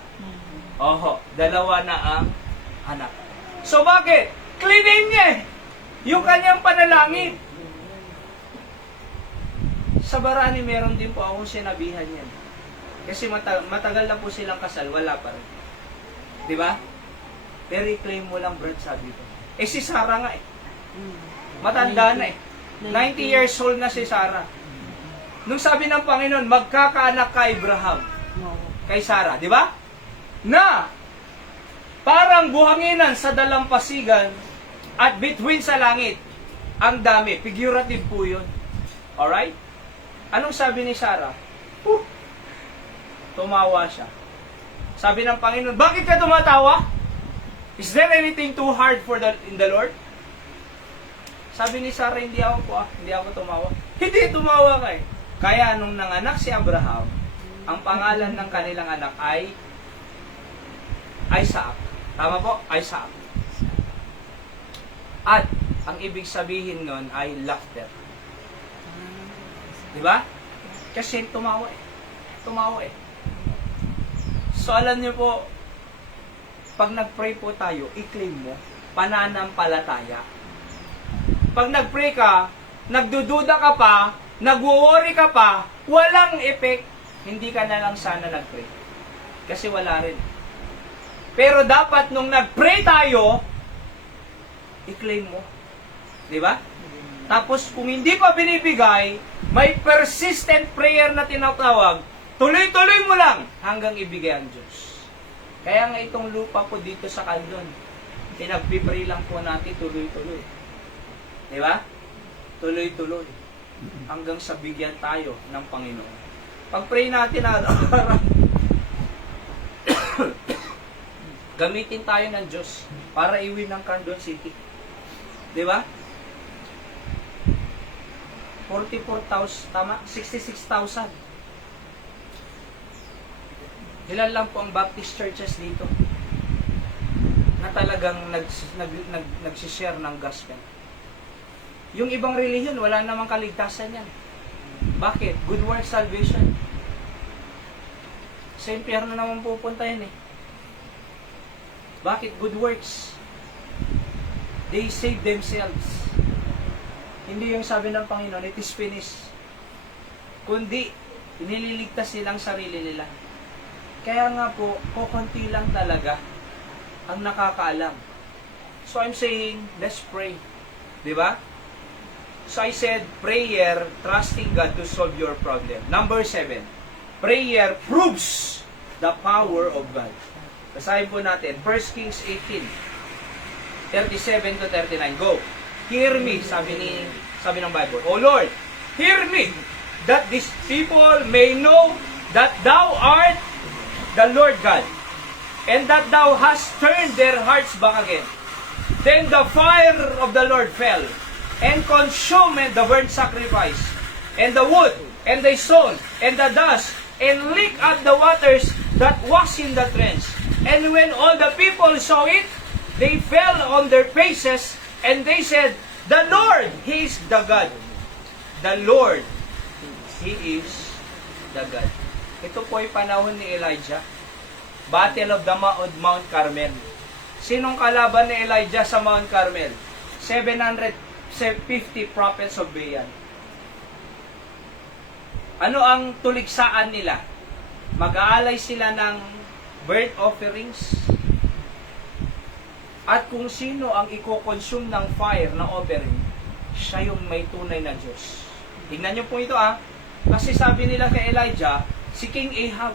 Oho, 2 na ang anak. So bakit? Claim niya eh. Yung kanyang panalangin. Sa Barani, meron din po akong sinabihan yan. Kasi matagal na po silang kasal, wala pa rin. Di ba? Pero i-claim mo lang, Brad, sabi ko. Eh si Sarah nga eh. Matanda na eh. 90 years old na si Sarah. Nung sabi ng Panginoon, magkakaanak ka Abraham. Kay Sarah, di ba? Na parang buhanginan sa dalampasigan at bituin sa langit. Ang dami. Figurative po yun. Alright? Anong sabi ni Sarah? Tumawa siya. Sabi ng Panginoon, bakit ka tumatawa? Is there anything too hard in the Lord? Sabi ni Sarah, hindi ako tumawa. Hindi, tumawa ka eh. Kaya nung nanganak si Abraham, ang pangalan ng kanilang anak ay Isaac. Tama po? Isaac. At ang ibig sabihin nun ay laughter. Di ba? Kasi tumawa eh. Tumawa eh. So alam niyo po, pag nag-pray po tayo, i-claim mo, pananampalataya. Pag nag-pray ka, nagdududa ka pa, nagwo-worry ka pa, walang effect, hindi ka na lang sana nag-pray. Kasi wala rin. Pero dapat nung nag-pray tayo, i-claim mo. Di ba? Tapos kung hindi pa binibigay, may persistent prayer na tinatawag, tuloy-tuloy mo lang hanggang ibigay ang Diyos. Kaya nga itong lupa po dito sa Caldon, pinagpipray lang po natin tuloy-tuloy. Di ba? Tuloy-tuloy. Hanggang sa bigyan tayo ng Panginoon. Pag-pray natin araw-araw, gamitin tayo ng Diyos para iwin ng Caldon City. Di ba? 44,000, tama? 66,000. Ilan lang po ang Baptist churches dito na talagang nagsishare ng gospel. Yung ibang relihiyon, wala namang kaligtasan yan. Bakit? Good works salvation. Sa impyerno naman pupunta yan eh. Bakit? Good works. They save themselves. Hindi yung sabi ng Panginoon, it is finished. Kundi, nililigtas nilang sarili nila. Kaya nga po, kukunti lang talaga ang nakakaalam. So I'm saying, let's pray. Diba? So I said, prayer, trusting God to solve your problem. Number 7, prayer proves the power of God. Basahin po natin, 1 Kings 18, 37 to 39. Go. Hear me, sabi ng Bible. O Lord, hear me, that these people may know that Thou art the Lord God, and that Thou hast turned their hearts back again. Then the fire of the Lord fell, and consumed the burnt sacrifice, and the wood, and the stone, and the dust, and licked up the waters that was in the trench. And when all the people saw it, they fell on their faces, and they said, the Lord, He is the God. The Lord, He is the God. Ito po ay panahon ni Elijah. Battle of the Mount Carmel. Sinong kalaban ni Elijah sa Mount Carmel? 750 prophets of Baal. Ano ang tuligsaan nila? Mag-aalay sila ng burnt offerings. At kung sino ang i-consume ng fire na offering, siya yung may tunay na Diyos. Tingnan niyo po ito Kasi sabi nila kay Elijah, si King Ahab,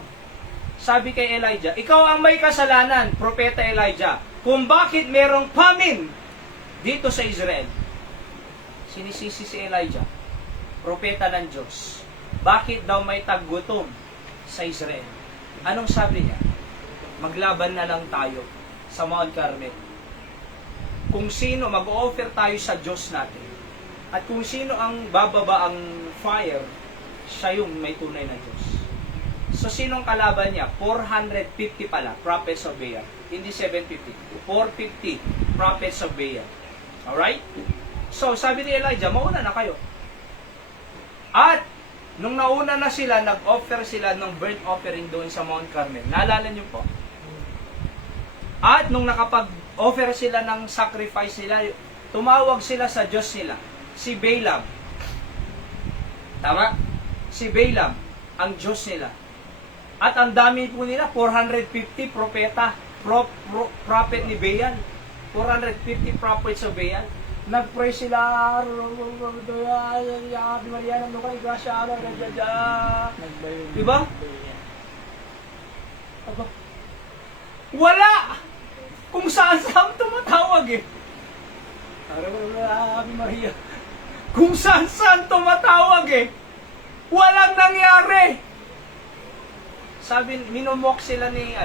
sabi kay Elijah, ikaw ang may kasalanan, Propeta Elijah, kung bakit merong famine dito sa Israel. Sinisisi si Elijah, propeta ng Diyos. Bakit daw may taggutom sa Israel? Anong sabi niya? maglaban na lang tayo sa Mount Carmel. Kung sino, mag-offer tayo sa Diyos natin. At kung sino ang bababa ang fire, siya yung may tunay na Diyos. So, sinong kalaban niya? 450 pala, prophets of Baal. Hindi 750. 450 prophets of Baal. Alright? So, sabi ni Elijah, mauna na kayo. At, nung nauna na sila, nag-offer sila ng burnt offering doon sa Mount Carmel. Naalala niyo po? At, nung nakapag-offer sila ng sacrifice nila, tumawag sila sa Diyos nila, si Balaam. Tama? Si Balaam, ang Diyos nila. At ang dami po nila, 450 prophet ni Baal. 450 prophets of Baal. Nag-pray sila, Maria, nang kay Grasya, Nagbayon. diba? Aba, wala! Kung saan-saan tumatawag eh. Ave Maria. Kung saan-saan tumatawag eh. Walang nangyari. Sabi, minumok sila ni,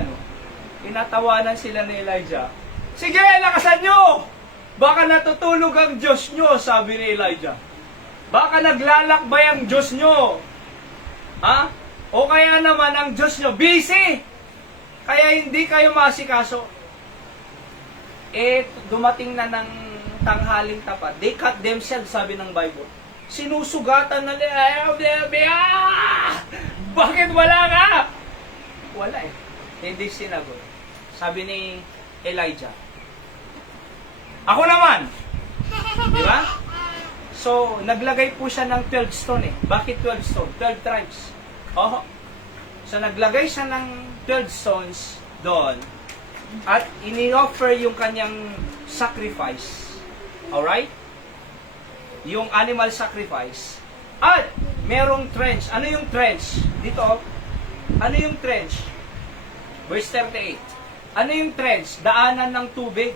tinatawanan sila ni Elijah. Sige, lakasan nyo! Baka natutulog ang Diyos nyo, sabi ni Elijah. Baka naglalakbay ang Diyos nyo. Ha? O kaya naman ang Diyos nyo, busy! Kaya hindi kayo masikaso. Dumating na ng tanghaling tapat. They cut themselves, sabi ng Bible. Sinusugatan na nila. Bakit wala ka? Wala eh. Hindi sinagot. Sabi ni Elijah, ako naman! Di ba? So, naglagay po siya ng 12 stone eh. Bakit 12 stone? 12 tribes. Oh. So, naglagay siya ng 12 stones doon at ini-offer yung kanyang sacrifice. Alright? Yung animal sacrifice. At merong trench. Ano yung trench? Dito, ano yung trench? Verse 38. Ano yung trench? Daanan ng tubig.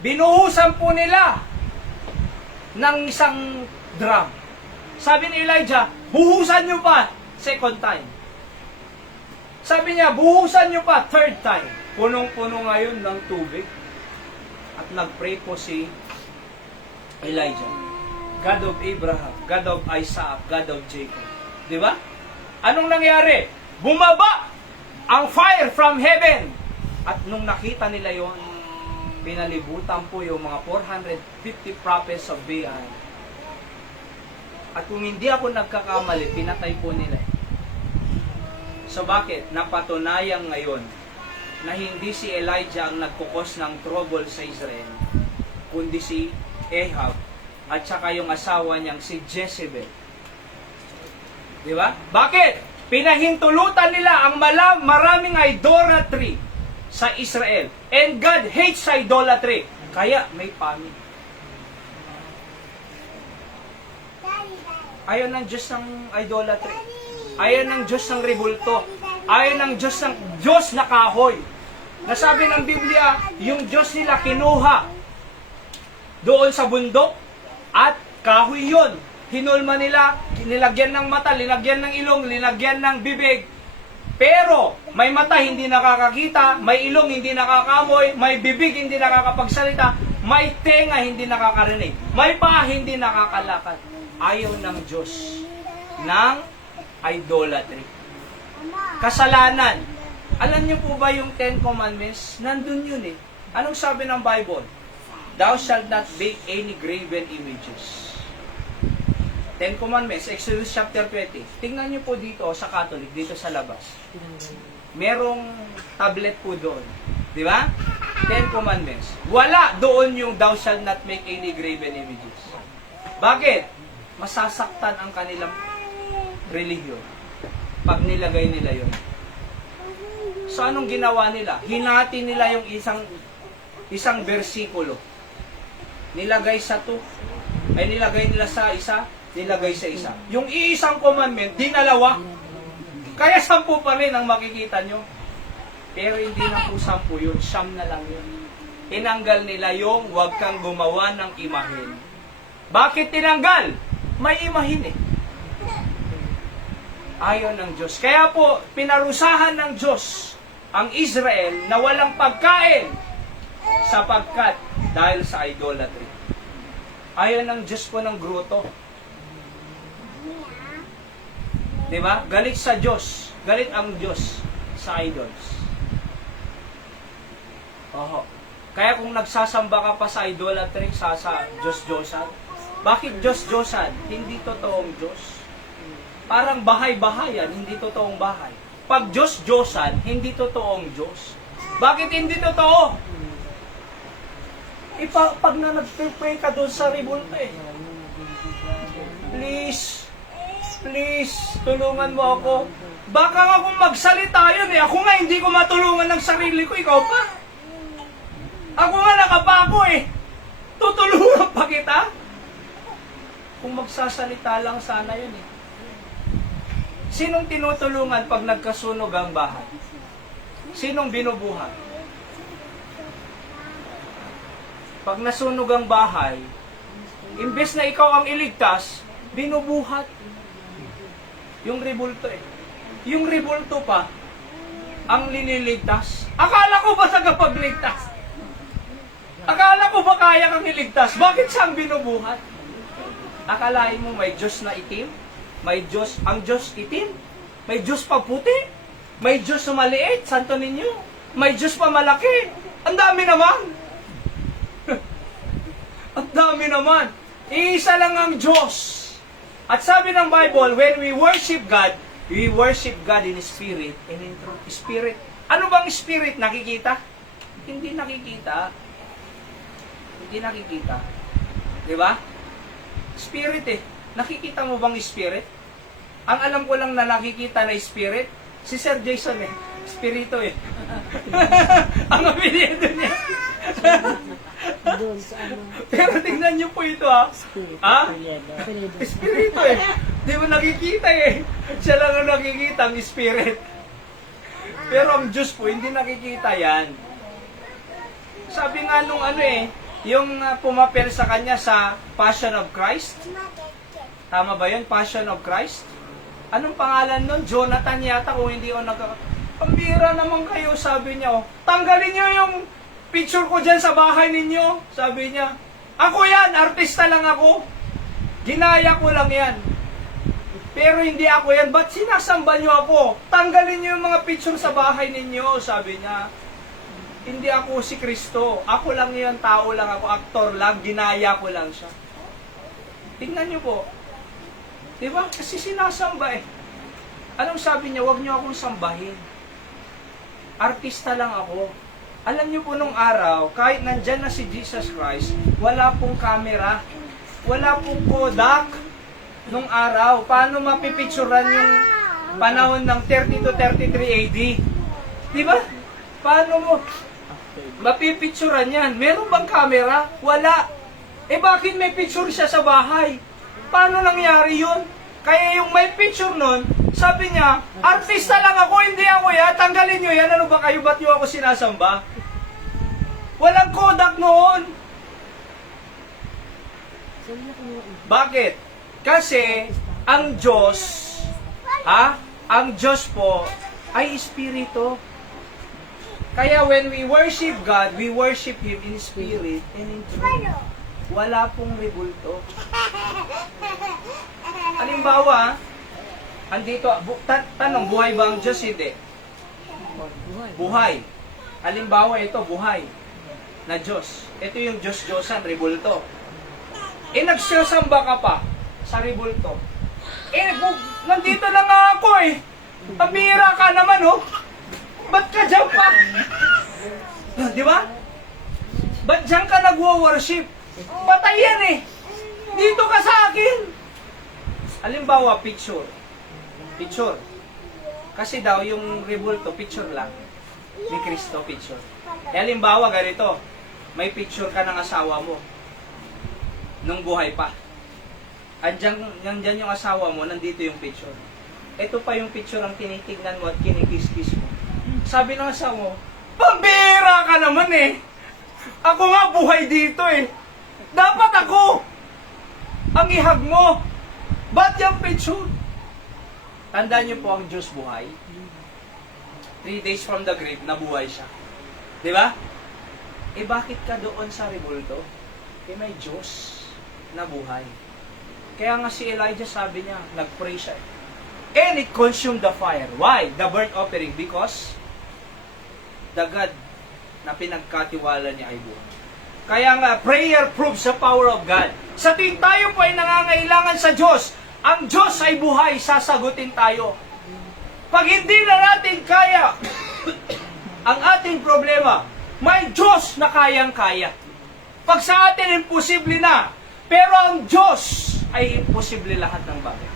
Binuhusan po nila ng isang drum. Sabi ni Elijah, buhusan nyo pa. Second time. Sabi niya, buhusan nyo pa. Third time. Punong-puno ngayon ng tubig. At nag-pray po si Elijah. God of Abraham, God of Isaac, God of Jacob. Di ba? Anong nangyari? Bumaba ang fire from heaven. At nung nakita nila yon, pinalibutan po yung mga 450 prophets of Baal. At kung hindi ako nagkakamali, pinatay po nila. So bakit? Napatunayan ngayon na hindi si Elijah ang nagkukos ng trouble sa Israel, kundi si Ahab at saka yung asawa niyang si Jezebel. Di ba? Bakit? Pinahintulutan nila ang maraming idolatry sa Israel. And God hates idolatry. Kaya may famine. Ayaw ng Diyos ng idolatry. Ayaw ng Diyos ng rebulto. Ayaw ng Diyos na kahoy. Nasabi ng Biblia, yung Diyos nila kinuha doon sa bundok at kahoy yun. Hinulma nila, nilagyan ng mata, linagyan ng ilong, linagyan ng bibig. Pero, may mata hindi nakakakita, may ilong hindi nakakamoy, may bibig hindi nakakapagsalita, may tenga hindi nakakarinig, may paa hindi nakakalakad. Ayaw ng Diyos ng idolatry. Kasalanan. Alam niyo po ba yung 10 Commandments? Nandun yun eh. Anong sabi ng Bible? Thou shalt not make any graven images. 10 Commandments, Exodus chapter 20. Tingnan niyo po dito sa Catholic, dito sa labas. Merong tablet po doon. Di ba? 10 Commandments. Wala doon yung thou shalt not make any graven images. Bakit? Masasaktan ang kanilang relihiyon pag nilagay nila yon. So anong ginawa nila? Hinati nila yung isang bersikulo. Nilagay sa nilagay nila sa isa, nilagay sa isa. Yung iisang commandment, dinalawa. Kaya 10 pa rin ang makikita nyo. Pero hindi na po 10 yun, 9 na lang yun. Tinanggal nila yung huwag kang gumawa ng imahen. Bakit tinanggal? May imahin eh. Ayaw ng Diyos. Kaya po, pinarusahan ng Diyos ang Israel na walang pagkain sapagkat dahil sa idolatry. Ayaw ng Diyos po ng gruto. Diba? Galit sa Diyos. Galit ang Diyos sa idols. Oho. Kaya kung nagsasamba ka pa sa idolatry, sa Diyos-Diyosan, bakit Diyos-Diyosan? Hindi totoong Diyos. Parang bahay-bahayan, hindi totoong bahay. Pag Diyos-Diyosan, hindi totoong Diyos. Bakit hindi totoo? Pag na nag-pray ka doon sa ribulto eh. Please, tulungan mo ako. Baka nga kung magsalita yun eh. Ako nga hindi ko matulungan ng sarili ko, ikaw pa. Ako nga nakapako eh. Tutulungan pa kita? Kung magsasalita lang sana yun eh. Sinong tinutulungan pag nagkasunog ang bahay? Sinong binubuhat? Pag nasunog ang bahay, imbes na ikaw ang iligtas, binubuhat. Yung ribulto eh. Yung ribulto pa, ang liniligtas. Akala ko ba tagapagligtas? Akala ko ba kaya kang iligtas? Bakit siyang binubuhat? Akalain mo may Diyos na itim? May Diyos, ang Diyos itim? May Diyos pa puti? May Diyos na maliit? Santo ninyo? May Diyos pa malaki? Ang dami naman! Ang dami naman! Iisa lang ang Diyos! At sabi ng Bible, when we worship God in spirit and in truth. Spirit. Ano bang spirit? Nakikita? Hindi nakikita. Hindi nakikita. Di ba? Spirit eh. Nakikita mo bang spirit? Ang alam ko lang na nakikita na spirit, si Sir Jason eh. Spirito eh. Ang apelyido niya. Doon sa ano. Pero tingnan niyo po ito ha. Ha? Apelido. Espiritu eh. Di mo nakikita eh. Siya lang ang nakikita, ang spirit. Pero ang Diyos po, hindi nakikita yan. Sabi nga nung ano eh, yung pumapel sa kanya sa Passion of Christ. Tama ba yun? Passion of Christ? Anong pangalan nun? Jonathan yata kung hindi ako Pambira naman kayo, sabi niya. Oh, tanggalin niyo yung picture ko dyan sa bahay ninyo. Sabi niya. Ako yan, artista lang ako. Ginaya ko lang yan. Pero hindi ako yan. Ba't sinasamba niyo ako? Tanggalin niyo yung mga picture sa bahay ninyo. Sabi niya. Hindi ako si Kristo. Ako lang yan, tao lang ako, aktor lang. Ginaya ko lang siya. Tingnan niyo po. Diba? Kasi sinasamba eh. Anong sabi niya? Huwag niyo akong sambahin. Artista lang ako. Alam niyo po nung araw, kahit nandyan na si Jesus Christ, wala pong camera, wala pong Kodak nung araw. Paano mapipicturan yung panahon ng 30 to 33 AD? Diba? Paano mo mapipicturan yan? Meron bang camera? Wala. Eh bakit may picture siya sa bahay? Paano nangyari yun? Kaya yung may picture nun, sabi niya, artista lang ako, hindi ako yan, tanggalin nyo yan, ano ba kayo, ba't nyo ako sinasamba? Walang Kodak noon. Bakit? Kasi, ang Diyos, ang Diyos po, ay Espiritu. Kaya when we worship God, we worship Him in spirit and in truth. Wala pong ribulto. Halimbawa, andito, tanong, buhay ba ang Diyos? Hindi. Buhay. Halimbawa, ito, buhay na Diyos. Ito yung Diyos-Diyosan, ribulto. Eh, nagsasamba ka pa sa ribulto. Eh, nandito na nga ako eh. Pambira ka naman, oh. Ba't ka dyan pa? Di ba? Ba't dyan ka nagwo-worship? Patay yan eh. Dito ka sa akin. Halimbawa, picture. Picture. Kasi daw, yung ribulto, picture lang. Ni Kristo, picture. E halimbawa, ganito. May picture ka ng asawa mo. Nung buhay pa. Nandyan yung asawa mo, nandito yung picture. Ito pa yung picture ang tinitignan mo at kinikis-kis mo. Sabi ng asawa mo, pambira ka naman eh. Ako nga buhay dito eh. Dapat ako ang ihag mo. Ba't yung picture? Tandaan niyo po ang Diyos buhay. 3 days from the grave, nabuhay siya. Di ba? Eh bakit ka doon sa rebulto? Eh may Diyos na buhay. Kaya nga si Elijah sabi niya, nag-pray siya. And it consumed the fire. Why? The burnt offering. Because the God na pinagkatiwala niya ay buhay. Kaya nga, prayer proves the power of God. Sa tuwing tayo po ay nangangailangan sa Diyos, ang Diyos ay buhay, sasagutin tayo. Pag hindi na natin kaya ang ating problema, may Diyos na kayang-kaya. Pag sa atin imposible na, pero ang Diyos ay imposible lahat ng bagay.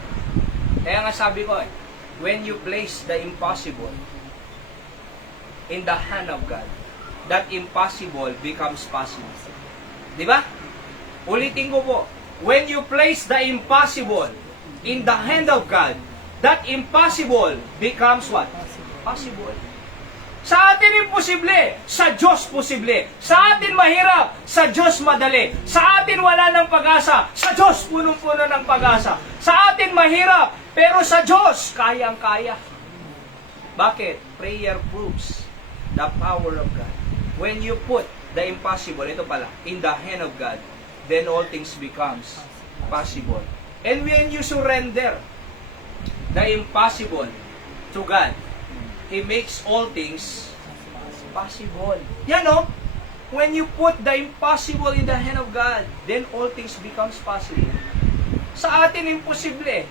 Kaya nga sabi ko when you place the impossible in the hand of God, that impossible becomes possible. Di ba? Ulitin ko po, when you place the impossible in the hand of God, that impossible becomes what? Possible. Sa atin imposible, sa Diyos posible. Sa atin mahirap, sa Diyos madali. Sa atin wala ng pag-asa, sa Diyos punong-puno ng pag-asa. Sa atin mahirap, pero sa Diyos kayang-kaya. Bakit? Prayer proves the power of God. When you put the impossible, ito pala, in the hand of God, then all things becomes possible. And when you surrender the impossible to God, He makes all things possible. Yan o, when you put the impossible in the hand of God, then all things becomes possible. Sa atin, imposible.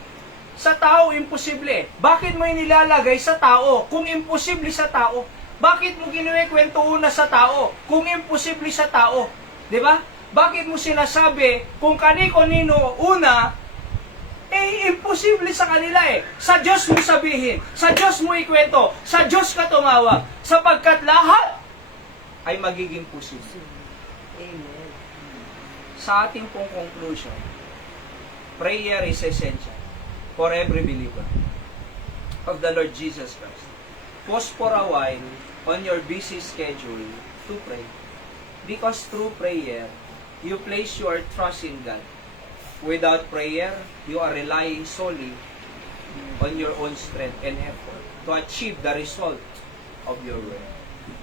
Sa tao, imposible. Bakit mo inilalagay sa tao kung imposible sa tao? Bakit mo kinukwento una sa tao kung imposible sa tao? Di ba? Bakit mo sinasabi kung kani-kanino una, eh, imposible sa kanila eh. Sa Diyos mo sabihin, sa Diyos mo ikwento, sa Diyos ka tumawag, sapagkat lahat ay magiging posible. Amen. Sa ating pong conclusion, prayer is essential for every believer of the Lord Jesus Christ. Pause for a while on your busy schedule to pray. Because through prayer, you place your trust in God. Without prayer, you are relying solely on your own strength and effort to achieve the result of your work.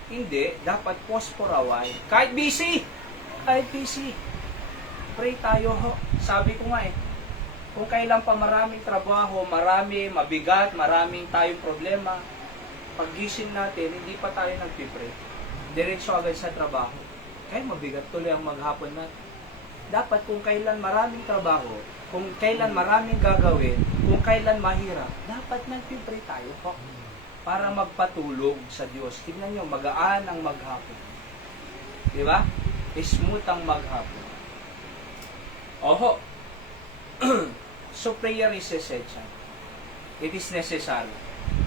Hindi, dapat pause for a while. Kahit busy, pray tayo ho. Sabi ko nga kung kailan pa maraming trabaho, mabigat, maraming tayong problema, paggising natin, hindi pa tayo nagpipray. Diretso agad sa trabaho. Kaya mabigat tuloy ang maghapon natin. Dapat kung kailan maraming trabaho, kung kailan maraming gagawin, kung kailan mahirap, dapat nagpipray tayo po para magpatulog sa Diyos. Tignan nyo, magaan ang maghapon. Di ba? Smooth ang maghapon. Oho. So prayer is essential. It is necessary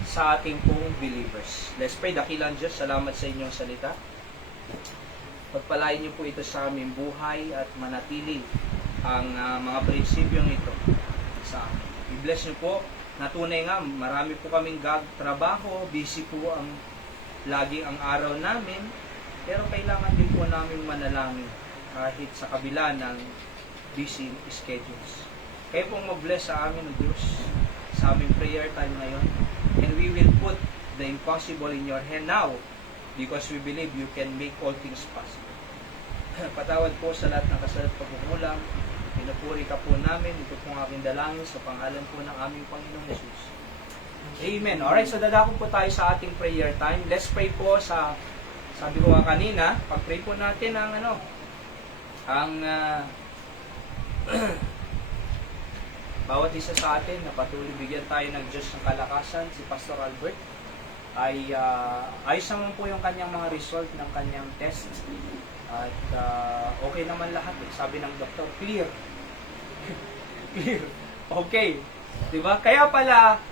sa ating pong believers. Let's pray. Dakilang Diyos, salamat sa inyong salita. Pagpalain niyo po ito sa aming buhay at manatili ang mga prinsipyong ito sa amin. I-bless niyo po. Natunay nga, marami po kaming trabaho, busy po laging ang araw namin, pero kailangan din po namin manalangin kahit sa kabila ng busy schedules. Kaya pong mag-bless sa amin ng Diyos sa aming prayer time ngayon. And we will put the impossible in your hand now because we believe you can make all things possible. Patawad po sa lahat ng kasalat pagkukulang. Pinupuri ka po namin. Ito pong aking dalangin sa pangalan po ng aming Panginoong Jesus. Amen. Alright, so dadako po tayo sa ating prayer time. Let's pray po sa, sabi ko nga kanina, pag-pray po natin bawat isa sa atin na patuloy bigyan tayo ng Diyos ng kalakasan. Si Pastor Albert ay ayos naman po yung kanyang mga result ng kanyang test. At okay naman lahat. Sabi ng doktor, clear. Clear. Okay. Diba? Kaya pala,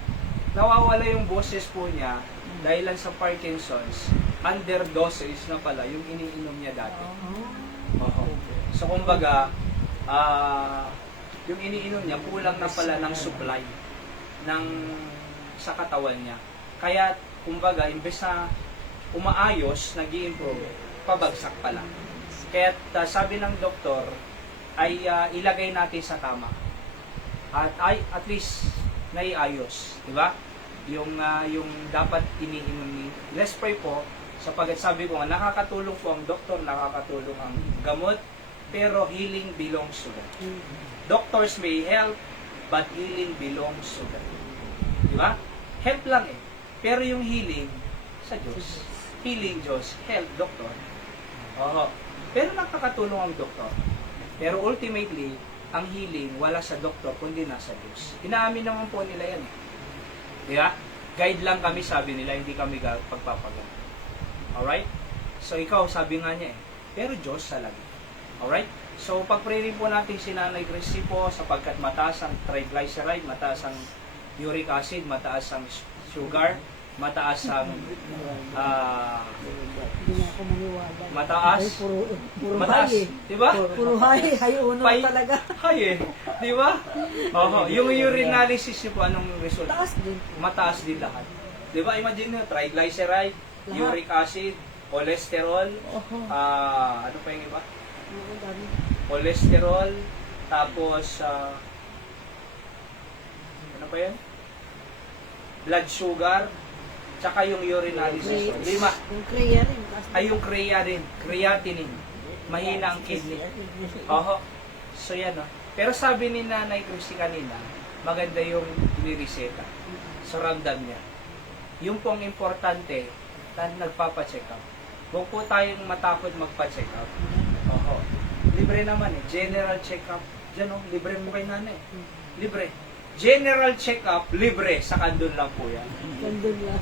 nawawala yung boses po niya dahil lang sa Parkinson's. Underdoses na pala yung iniinom niya dati. So, kumbaga, yung iniinom niya, kulang na pala ng supply sa katawan niya. Kaya, kumbaga, imbes na umaayos, nag-i-improve, pabagsak pala. Kaya sabi ng doktor ay ilagay natin sa tama. At least naiayos, di ba? yung dapat iniinom ni. Let's pray po, sapagkat sabi ko nga, nakakatulong po ang doktor, nakakatulong ang gamot, pero healing belongs to God. Doctors may help, but healing belongs to God. Di ba? Help lang eh. Pero yung healing, sa Diyos. Healing Diyos, help, doktor. Oo. Pero nakakatulong ang doktor. Pero ultimately, ang healing wala sa doktor, kundi nasa Diyos. Inaamin naman po nila yan eh. Di ba? Guide lang kami, sabi nila, hindi kami pagpapagamot. Alright? So ikaw, sabi nga niya eh, pero Diyos talaga. Alright? So pag-pray rin po natin si Nanay Christy po, sapagkat mataas ang triglyceride, mataas ang uric acid, mataas ang sugar, mataas ang Hindi na ako maniwala. mataas. Ay, puro Mataas, high eh. di ba? Puro high, high uno Pai- talaga. Hay eh, di ba? Oho, yung urinalysis niyo po, anong result? Taas din. Mataas din lahat. Di ba? Imagine nyo, triglyceride, Lahat. uric acid, cholesterol, Oho. ano pa yung iba? Ang dami. Cholesterol, tapos, ano pa yan? Blood sugar, tsaka yung urinalysis. So, 5. Yung Korea rin. taas din. Ay, yung creatinine. Mahina ang kidney. Oho. So, yan o. Pero sabi ni Nanay Christy kanina, maganda yung nireseta. So, ramdam niya. Yung pong importante, nagpapacheck up. Huwag po tayong matakot magpa-check up. Oho. Libre naman eh. General check-up. Diyan o, libre mo kay nanay. Libre. General check-up, libre. Sa kandun lang po yan. Nandun lang.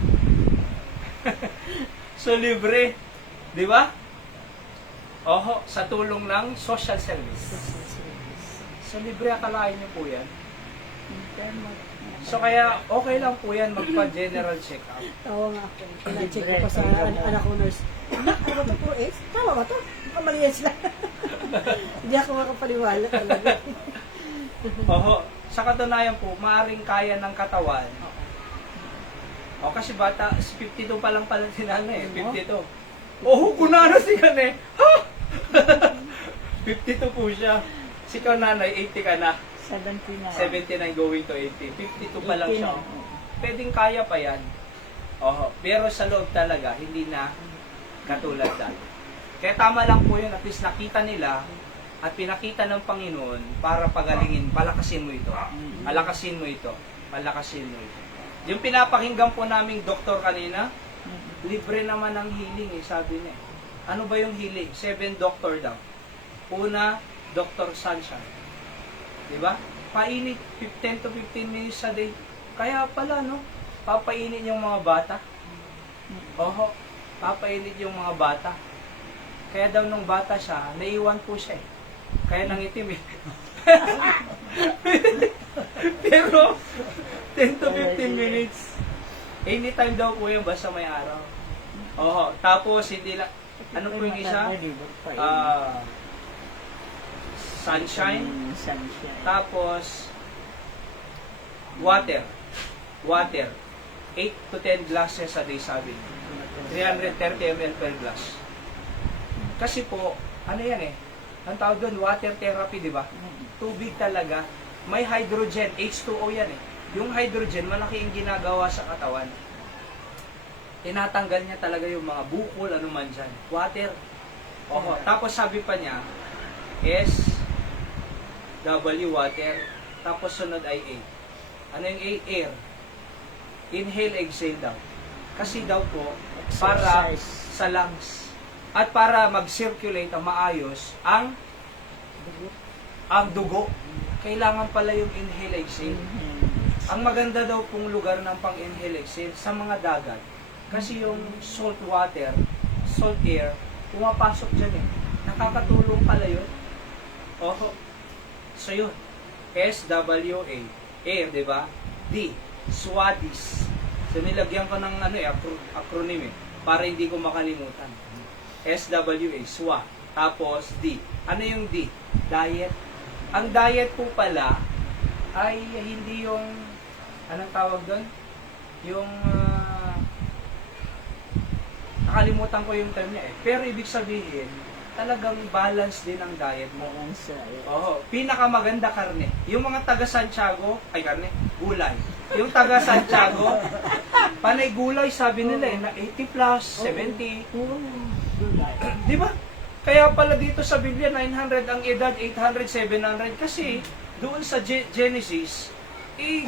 So, libre. Di ba? Oho, sa tulong ng social service. So, libre akalain niyo po yan. So, kaya okay lang po yan magpa-general check-up. Tawa nga ako. Pina-check ko pa sa anak ko nurse. Anak, ano ba ito? Puro AIDS? Tama ba ito? Kamali yan sila. Hindi ako makapaniwala talaga. Oho, sa katunayan po, maaring kaya ng katawan. O, kasi bata, 52 pa lang pala si nanay, 52. Oh, kunano si Kane. Ha? 52 po siya. Si ikaw nanay, 80 ka na. 79 going to 80. 52 pa lang siya. Pwedeng kaya pa yan. Oho. Pero sa loob talaga, hindi na katulad dati. Kaya tama lang po yun. At least nakita nila at pinakita ng Panginoon para pagalingin. Palakasin mo ito. Palakasin mo ito. Palakasin mo ito. Yung pinapakinggan po naming doktor kanina, libre naman ang healing eh, sabi niya. Ano ba yung healing? 7 doctor daw. Una, Dr. Sunshine. Diba? Painit 10 to 15 minutes a day. Kaya pala, no? Papainit yung mga bata. Oho, papainit yung mga bata. Kaya daw nung bata siya, naiwan po siya eh. Kaya nangitim eh. Pero, 10 to 15 minutes. Anytime daw po yung basta may araw. Oho, tapos hindi lang, ano po yung isa? Sunshine. Tapos, water. Water. 8 to 10 glasses a day sabi niya. 330 ml per glass. Kasi po, ano yan eh, ang tawag doon, water therapy, di ba? Tubig talaga. May hydrogen, H2O yan eh. Yung hydrogen, malaki yung ginagawa sa katawan. Tinatanggal niya talaga yung mga bukol, ano man dyan. Water. Oho. Tapos sabi pa niya, S, W, water. Tapos sunod ay A. Ano yung A? Air. Inhale, exhale daw. Kasi daw po, para sa lungs. At para mag-circulate ang maayos ang dugo. Kailangan pala yung inhale, exhale. Ang maganda daw pong lugar ng pang-inhale, exhale sa mga dagat. Kasi yung salt water, salt air, pumapasok dyan eh. Nakakatulong pala yun. Oho. So yun. S-W-A. Air, di ba? D. Swadis. So nilagyan ko ng acronym eh. Para hindi ko makalimutan. S-W-A. Swa. Tapos D. Ano yung D? Diet. Ang diet po pala ay hindi yung anong tawag doon? Yung nakalimutan ko yung term niya eh. Pero ibig sabihin, talagang balance din ang diet mo. Oo, pinakamaganda karne. Yung mga taga Santiago, ay karne, gulay. Yung taga Santiago, panay gulay, sabi nila eh, na 80 plus, 70. Di ba? Kaya pala dito sa Biblia, 900 ang edad, 800, 700. Kasi doon sa Genesis,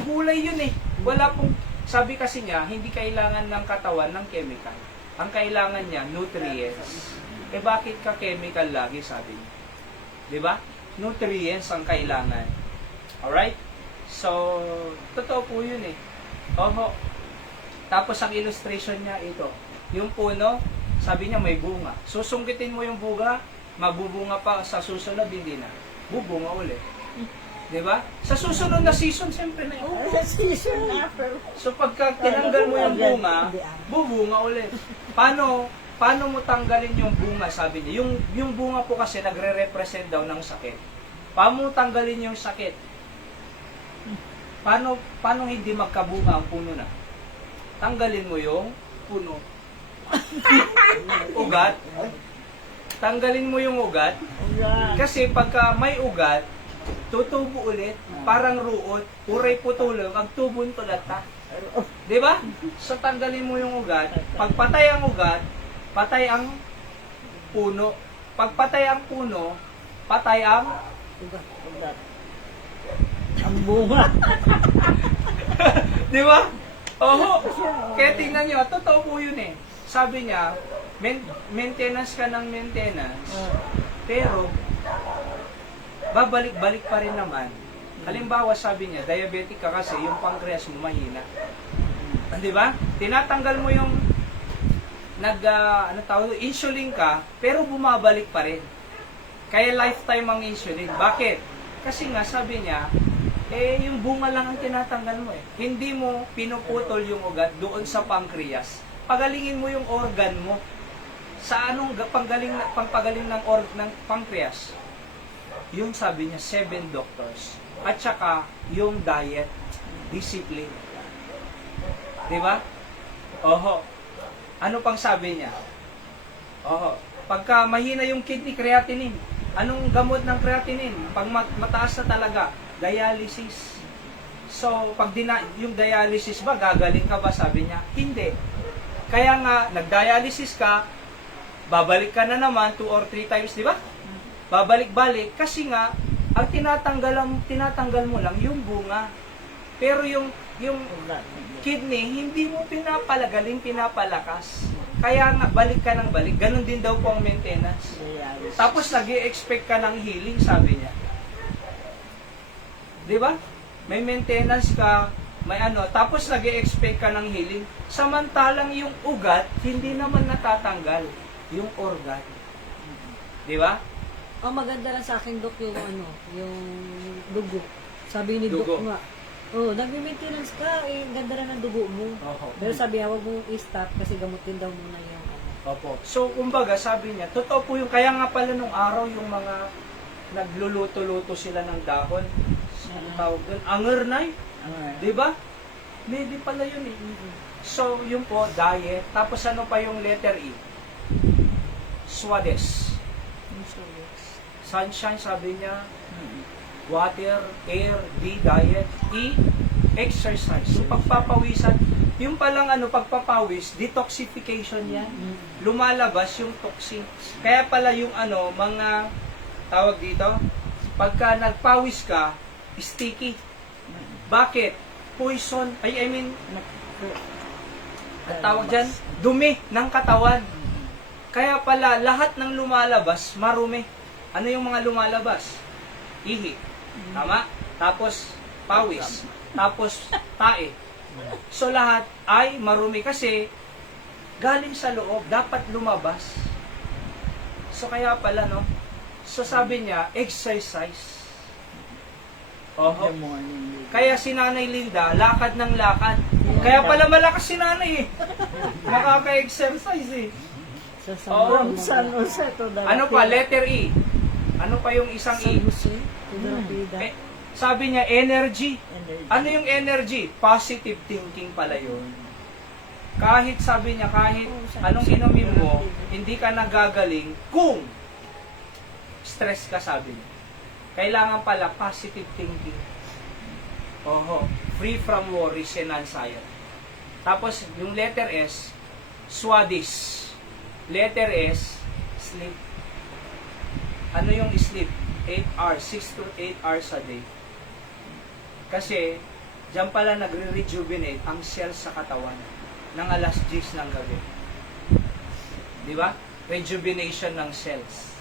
gulay yun eh. Wala pong, sabi kasi niya, hindi kailangan ng katawan ng chemical. Ang kailangan niya, nutrients. Bakit ka chemical lagi, sabi niya? Di ba? Nutrients ang kailangan. Alright? So, totoo po yun eh. Oho. Tapos ang illustration niya ito. Yung puno, sabi niya may bunga. Susungkitin mo yung bunga, mabubunga pa sa susunod, hindi na. Bubunga ulit. Di ba? Sa susunod na season, siyempre na yun. Season na, pero So pagka tinanggal mo yung bunga, bubunga ulit. Paano mo tanggalin yung bunga, sabi niya? Yung bunga po kasi nagre-represent daw ng sakit. Paano mo tanggalin yung sakit? Paano hindi magkabunga ang puno na? Tanggalin mo yung puno. Ugat. Tanggalin mo yung ugat. Kasi pagka may ugat, tutubo ulit, parang ruot, uray putulong, agtubon tulata. Di ba? So tanggalin mo yung ugat. Pag patay ang ugat, patay ang puno. Pag patay ang puno, patay ang ugat. Ang bunga. Di ba? Oho. Kaya tingnan nyo, totoo po yun eh. Sabi niya, maintenance ka ng maintenance, pero babalik-balik pa rin naman. Halimbawa, sabi niya, diabetic ka kasi, yung pancreas mo mahina. Di ba? Tinatanggal mo yung insulin ka, pero bumabalik pa rin. Kaya lifetime ang insulin. Bakit? Kasi nga, sabi niya, yung bunga lang ang tinatanggal mo eh. Hindi mo pinuputol yung ugat doon sa pancreas. Pagalingin mo yung organ mo. Sa anong pangpagaling ng pancreas? Yung sabi niya, 7 doctors. At saka, yung diet, discipline. Diba? Oho. Ano pang sabi niya? Oho. Pagka mahina yung kidney, creatinine. Anong gamot ng creatinine? Pag mataas na talaga, dialysis. So, pag yung dialysis ba, gagaling ka ba? Sabi niya, hindi. Kaya nga, nag-dialysis ka, babalik ka na naman 2 or 3 times, di ba? Babalik-balik, kasi nga, ang tinatanggal mo lang yung bunga. Pero yung kidney, hindi mo pinapalagaling, pinapalakas. Kaya nga, balik ka ng balik. Ganon din daw po ang maintenance. Tapos, nag-i-expect ka ng healing, sabi niya. Di ba? May maintenance ka, may tapos nag-i-expect ka ng healing. Samantalang yung ugat, hindi naman natatanggal. Yung organ. Di ba? Maganda lang sa akin, Dok, yung dugo. Sabi ni Dugo. Dok nga, nagme-maintenance ka, ganda rin ng dugo mo. Pero sabi niya, huwag mo i-stop kasi gamutin daw muna yung Opo. So, kumbaga, sabi niya, totoo po yung, kaya nga pala nung araw, yung mga nagluluto-luto sila ng dahon. Ano tawag doon? Angernay. Di ba? Maybe pala yun eh. So, yun po, diet. Tapos ano pa yung letter E? Swades. Sunshine, sabi niya. Water, air, D, diet. E, exercise. So, pagpapawisan. Yung palang pagpapawis, detoxification yan. Lumalabas yung toxins. Kaya pala yung mga tawag dito, pagka nagpawis ka, sticky. Bakit? Poison. Ang tawag dyan, dumi ng katawan. Kaya pala, lahat ng lumalabas, marumi. Ano yung mga lumalabas? Ihi. Tama? Tapos, pawis. Tapos, tae. So, lahat ay marumi kasi galing sa loob, dapat lumabas. So, kaya pala, no? So, sabi niya, exercise. Oho. Kaya si Nanay Linda, lakad ng lakad. Kaya pala malakas si Nanay eh. Nakaka-exercise eh. From San Jose to the Ano pa? Letter E. Ano pa yung isang E? Sabi niya, energy. Ano yung energy? Positive thinking pala yun. Kahit sabi niya, kahit anong inumin mo, hindi ka nagagaling kung stress ka, sabi niya. Kailangan pala positive thinking. Oho. free from worries and anxiety. Tapos, yung letter S, Swadis. Letter S, sleep. Ano yung sleep? 8 hours, 6 to 8 hours a day. Kasi, diyan pala nagre-rejuvenate ang cells sa katawan ng alas 10 ng gabi. Di ba? Rejuvenation ng cells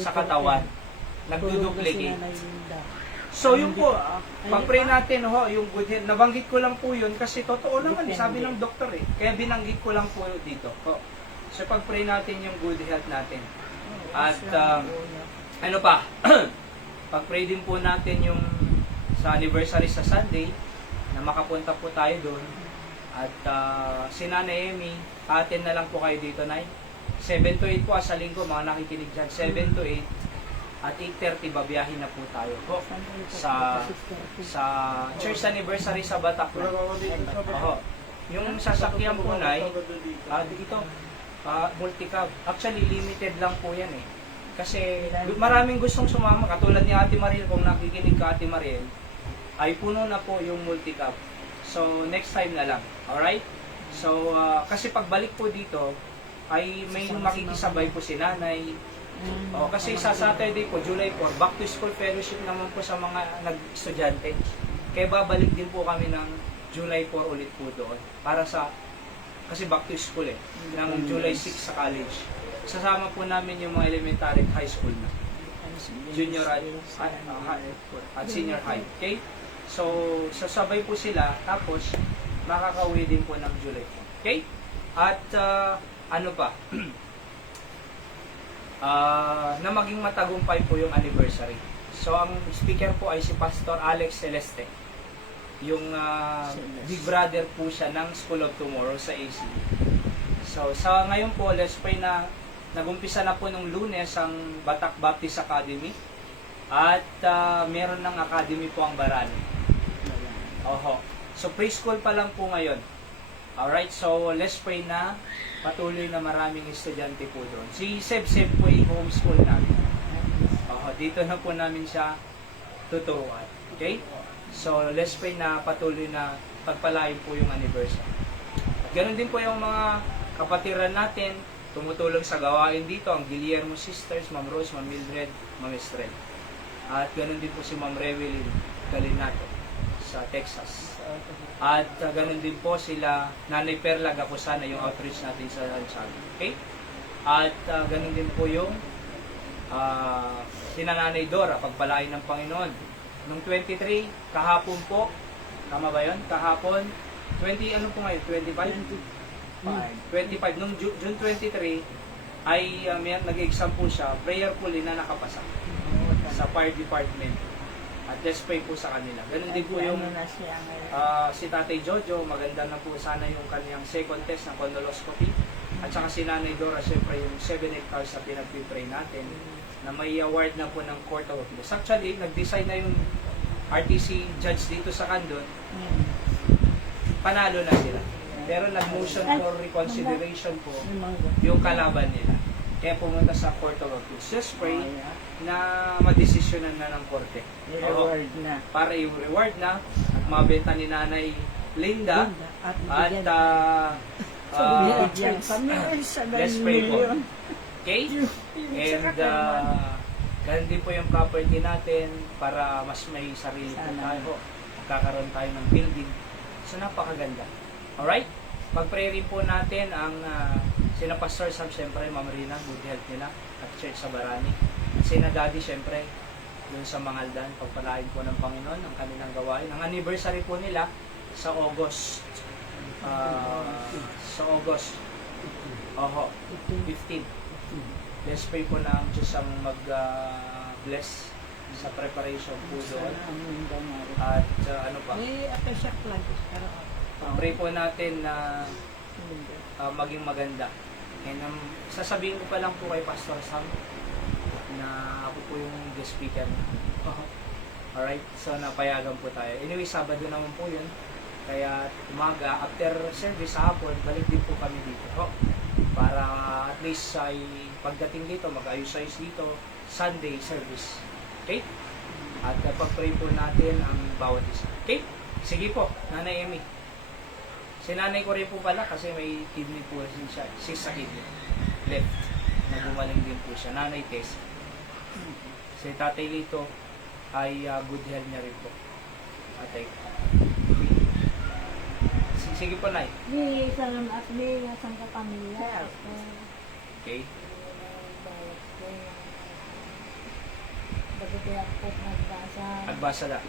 sa katawan. Nagduduplicate. So, yun po, pag-pray natin, yung good health. Nabanggit ko lang po yun kasi totoo naman, sabi ng doktor eh. Kaya binanggit ko lang po dito. So, pag-pray natin yung good health natin. At, ano pa, pag-pray din po natin yung sa anniversary sa Sunday, na makapunta po tayo doon. At si Nanay Emmy, atin na lang po kayo dito, Nay. 7 to 8 po sa linggo, mga nakikinig dyan. 7 to 8. At 8:30, babiyahin na po tayo po sa church anniversary sa Bataclan. Yung sasakyan po, Nay, dito, multi-cab. Actually, limited lang po yan eh. Kasi maraming gustong sumama, katulad ni Ate Mariel, kung nakikinig ka Ate Mariel, ay puno na po yung multi-cab. So, next time na lang. Alright? So, kasi pagbalik po dito, ay may makikisabay po si Nanay. Kasi sa Saturday po, July 4, back to school fellowship naman po sa mga nag-estudyante. Kaya babalik din po kami ng July 4 ulit po doon. Para kasi back to school ng July 6 sa college. Sasama po namin yung mga elementary at high school na. Junior at senior high. Okay? So, sasabay po sila, tapos makakauwi din po ng July 4. Okay? At ano pa? Na maging matagumpay po yung anniversary. So, ang speaker po ay si Pastor Alex Celeste. Yung big brother po siya ng School of Tomorrow sa AC. So, sa ngayon po, let's pray na nagumpisa na po nung Lunes ang Batak Baptist Academy. At meron ng academy po ang Barani. So, preschool pa lang po ngayon. Alright, so let's pray na patuloy na maraming estudyante po doon. Si Seb po ay homeschool namin. Dito na po namin siya tuturuan. Okay? So, let's pray na patuloy na pagpalain po yung anniversary. At ganoon din po yung mga kapatiran natin, tumutulong sa gawain dito, ang Guillermo Sisters, Ma'am Rose, Ma'am Mildred, Ma'am Estrel. At ganoon din po si Ma'am Rewelyn Galinato sa Texas. At ganoon din po sila Nanay Perla Gapusana, yung outreach natin sa Lansaga. Okay? At ganoon din po yung sina Nanay Dora, pagpalain ng Panginoon. Nung 23, kahapon po, tama ba yun? Kahapon, 20, ano po ngayon? 25? 25. Nung June 23, ay nag-exam po siya, prayerfully na nakapasa sa fire department. At let's pray po sa kanila. Ganun din po yung si Tatay Jojo, maganda na po sana yung kanyang second test ng colonoscopy. At saka si Nanay Dora, syempre yung 7 hectares na pinag-pray natin, na may award na po ng Court of Appeals. Actually, nag-decide na yung RTC judge dito sa Candon, panalo na sila. Pero nag-motion for reconsideration po yung kalaban nila. Kaya pumunta sa Court of Appeals. Just pray na madesisyonan na ng korte. Para yung reward na at mabenta ni Nanay Linda at let's pray po. Okay? And ganun din po yung property natin para mas may sarili po tayo. Magkakaroon tayo ng building. So napakaganda. Alright? Pag-pray rin po natin ang sina Pastor Sam, syempre, Ma'am Rina, good health nila, at Church sa Barani. At sina Daddy, syempre, yun sa Mangaldan, pagpalain po ng Panginoon ang kanilang gawain. Ang anniversary po nila sa August. Sa August 15. Let's pray po na ang Diyos ang mag-bless sa preparation po doon. At ano pa? Pray po natin na maging maganda. And sasabihin ko pa lang po kay Pastor Sam na ako po yung guest speaker. Alright, so napayagan po tayo. Anyway, Sabado naman po yun. Kaya umaga, after service sa hapon, balik din po kami dito. Para at least ay pagdating dito, mag-ayos-ayos dito, Sunday service. Okay? At pag-pray po natin ang bawat isa. Okay? Sige po, Nanay Emmy. Si nanay ko rin po pala kasi may kidney po rin siya. Sa kidney. Left. Na gumaling din po siya. Nanay Tess. Si Tatay Lito ay good health niya rin po. Tatay. Sige po, Nay. Di isang at di isang kapamilya. Okay. Bago kaya po nagbasa. Agbasa lang.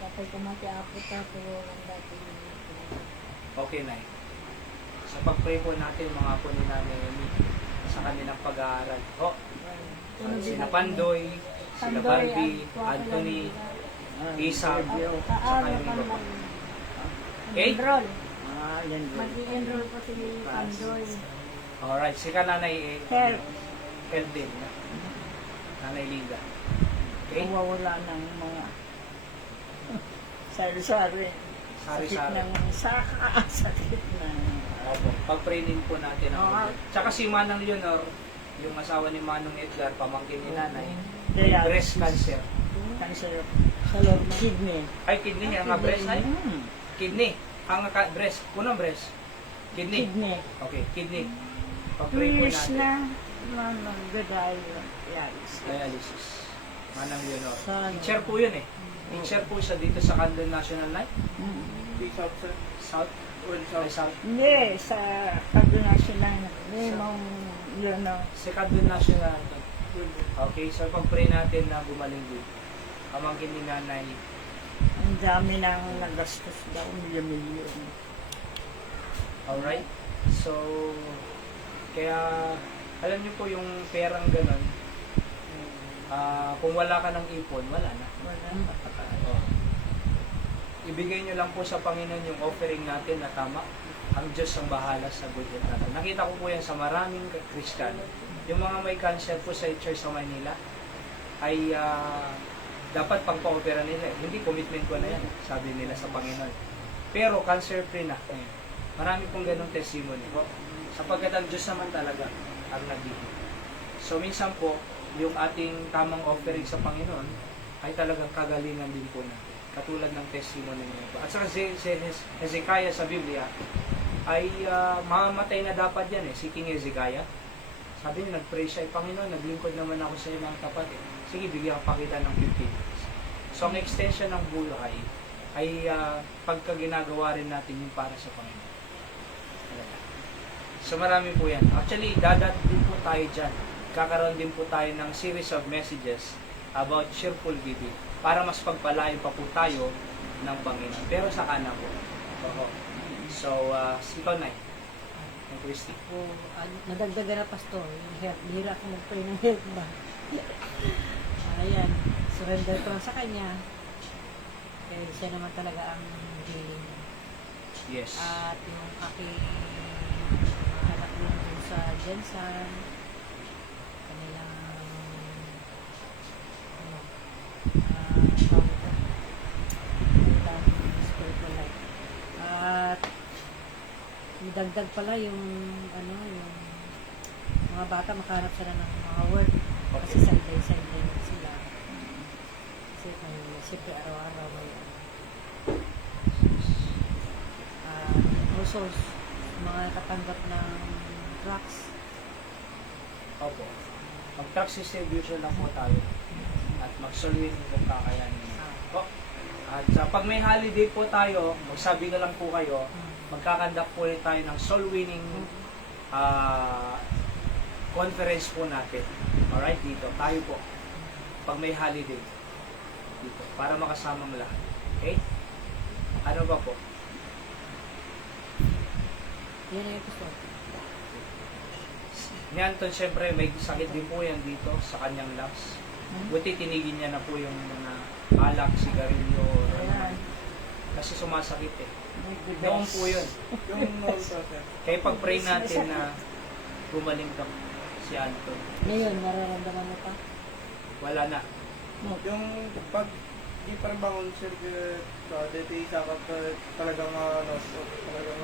Kapag kumaki apo tapo ang dati. Okay, Nay. Sa pag-pray po natin, mga po ni Nanay Emmy, sa kanilang pag-aaral. Sina Pandoy, sila Barbie, Anthony, Isa, saka yung iba po. Okay? Enroll. Yan Mag-i-enroll po si Pandoy. Alright, sika Nanay Help. Help din. Nanay Linda. Okay? Mawawala ng mga sari-sari. Sakit Sari-sari. ng saka, sakit ng... Opo. Pag-pray din po natin ang Oo. Tsaka si Manang Leonor, yung asawa ni Manong Edgar, pamangkin ni Nanay, Diabetes. breast cancer. Cancer sa loob ng kidney. Ay, kidney ang breast, Nay? Mm. Kidney. Ang breast. Kunong breast? Kidney. Kidney. Okay, kidney. Pag-pray po Years natin. na nag-dialysis. Dialysis. Manang Leonor. Sana. Teacher po yun eh. Teacher po siya dito sa Candon National Night. South? Ay, South. Hindi, sa National. Hindi mong yun o. Sa Candon National. Okay, so pag-pray natin na gumaling din. Pamangkin ni Nanay. Ang dami nang nagastos daw, milyon-milyon. Alright? So, kaya, alam niyo po yung perang ganun, kung wala ka ng ipon, wala na. Wala. Oh. Ibigay niyo lang po sa Panginoon yung offering natin na tama. Ang Diyos ang bahala sa budget natin. Nakita ko po yan sa maraming Kristiyano. Yung mga may cancer po sa church sa Manila, ay dapat pang-opera nila. Hindi, commitment ko na yan, sabi nila sa Panginoon. Pero cancer-free na. Marami pong ganong testimony po. Sapagkat ang Diyos naman talaga ang nagiging. So minsan po, yung ating tamang offering sa Panginoon ay talagang kagalingan din po natin. Katulad ng testimony niya po. At saka si Hezekiah sa Biblia ay mamamatay na dapat yan eh. Si King Hezekiah. Sabi niya, nag-pray siya, Panginoon, naglingkod naman ako sa iyo ng tapat eh. Sige, bigyan ka pakita ng 15 years. So ang extension ng buhay ay pagka ginagawa rin natin yung para sa Panginoon. So marami po yan. Actually, dadat din po tayo dyan. Kakaroon din po tayo ng series of messages about cheerful giving para mas pagpalain pa po tayo ng Panginoon. Pero sa kanan po. So, ikaw na ng Christy. Nadagdagan na pastor, yung health. Bihira ako mag-pray ng health ba? Ayan, surrender ko lang sa kanya. Kaya siya naman talaga ang healing. Yes. At yung aking anak din dun sa Jensen, kanilang kanilang spiritual life. At idagdag pala yung yung mga bata makahanap sila ng mga work kasi Sunday sila. Kasi siyempre araw-araw may also mga katanggap ng trucks. Opo. Mag-truck distribution lang po tayo. At mag-solving kung kakayanin. At pag may holiday po tayo, magsabi na lang po kayo, magkakandak po ulit tayo ng soul winning conference po natin. Alright, dito. Tayo po. Pag may holiday. Dito. Para makasamang lahat. Okay? Ano ba po? Yan ang episode. Ni Anton, syempre, may sakit din po yan dito sa kanyang lungs. Buti tinigin niya na po yung mga alak, sigarilyo. Kasi sumasakit eh. Noon po yun. Kaya pag-pray natin na gumaling ka si Anton. Ngayon, nararamdaman mo pa? Wala na. Yung pag di parbangon sir dito isa ka talagang talagang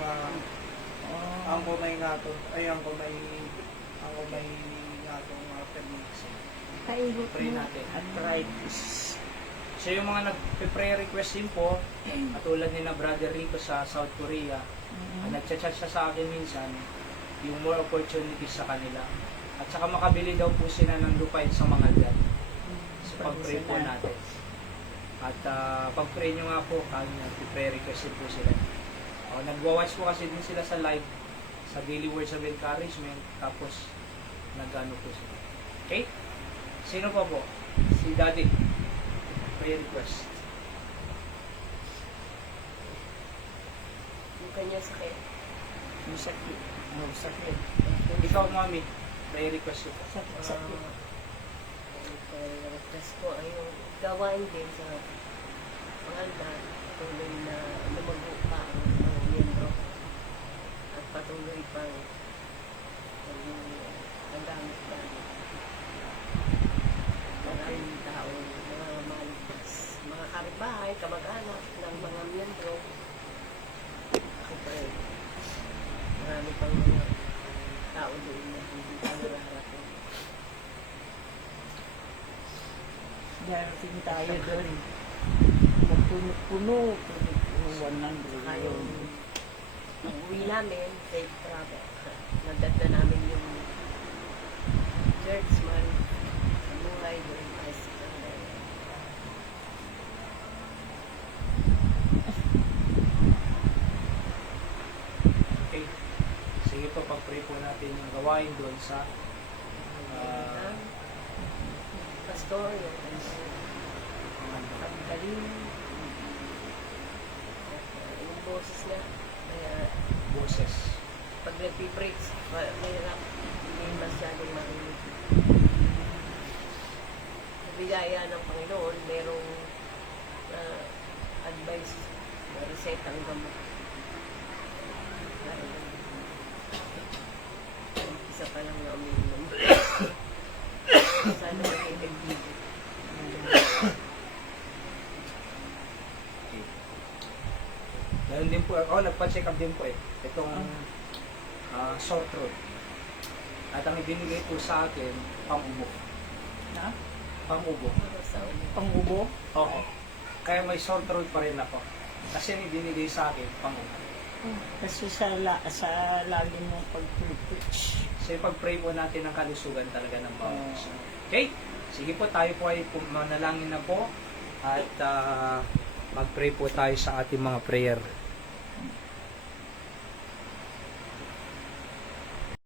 ang kumay nato ay ang kumay nato mga techniques. Kaigot Pray mo. natin. Arthritis. So yung mga nag-prayer request din po, katulad ni na Brother Rico sa South Korea, nagchat-chat siya sa akin minsan, yung more opportunities sa kanila. At saka makabili daw po sila ng lupain sa mga dad. So pag-pray po natin. At pag-pray nyo nga po, nag-prayer request din po sila. Nagwa-watch po kasi din sila sa live, sa Daily Words of Encouragement, tapos nag-ano po sila. Okay? Sino pa po? Si Daddy. Prayer request. Yung kanya sakit. Yung sakit. Yung sakit. Ikaw, Mami, prayer request ko. Sakit. Request ko ay yung gawain din sa panganda, patuloy na lumago pa ang mga miyembro at patuloy pang ang gamit pa maraming tao, mga maligtas, mga kapitbahay, kamag-anak ng mga miyembro. Ako pa rin. Marami pang mga tao doon na hindi pa nararating. Darating tayo doon. Magpuno-puno. Puno-punuan ng Saka Rio. yung uwi namin, safe travel. Nagdagda namin yung church man sa buhay doon ay sa Okay. Sige po, pag-pray po natin yung gawain doon sa pastor, yung paggaling, yung boses na, kaya boses. pag nagpipreach, mahirap, hindi masyadong marinig. Bigaya ng Panginoon, merong advice, na reseta ang gamot. Isa pa lang na umiinom. Sana mag-effective. Ganun din po, nagpa-check up din po itong sore throat. At ang ibinigay po sa akin, pang-ubo. Na? Pang-ubo. Pang-ubo? Oo. Kaya may sore throat pa rin ako. Kasi ang ibinigay sa akin, pang-ubo. Kasi sa lagi mong pag-preach. So pag-pray po natin ang kalusugan talaga ng bawat isa. Okay? Sige po, tayo po ay manalangin na po. At mag-pray po tayo sa ating mga prayer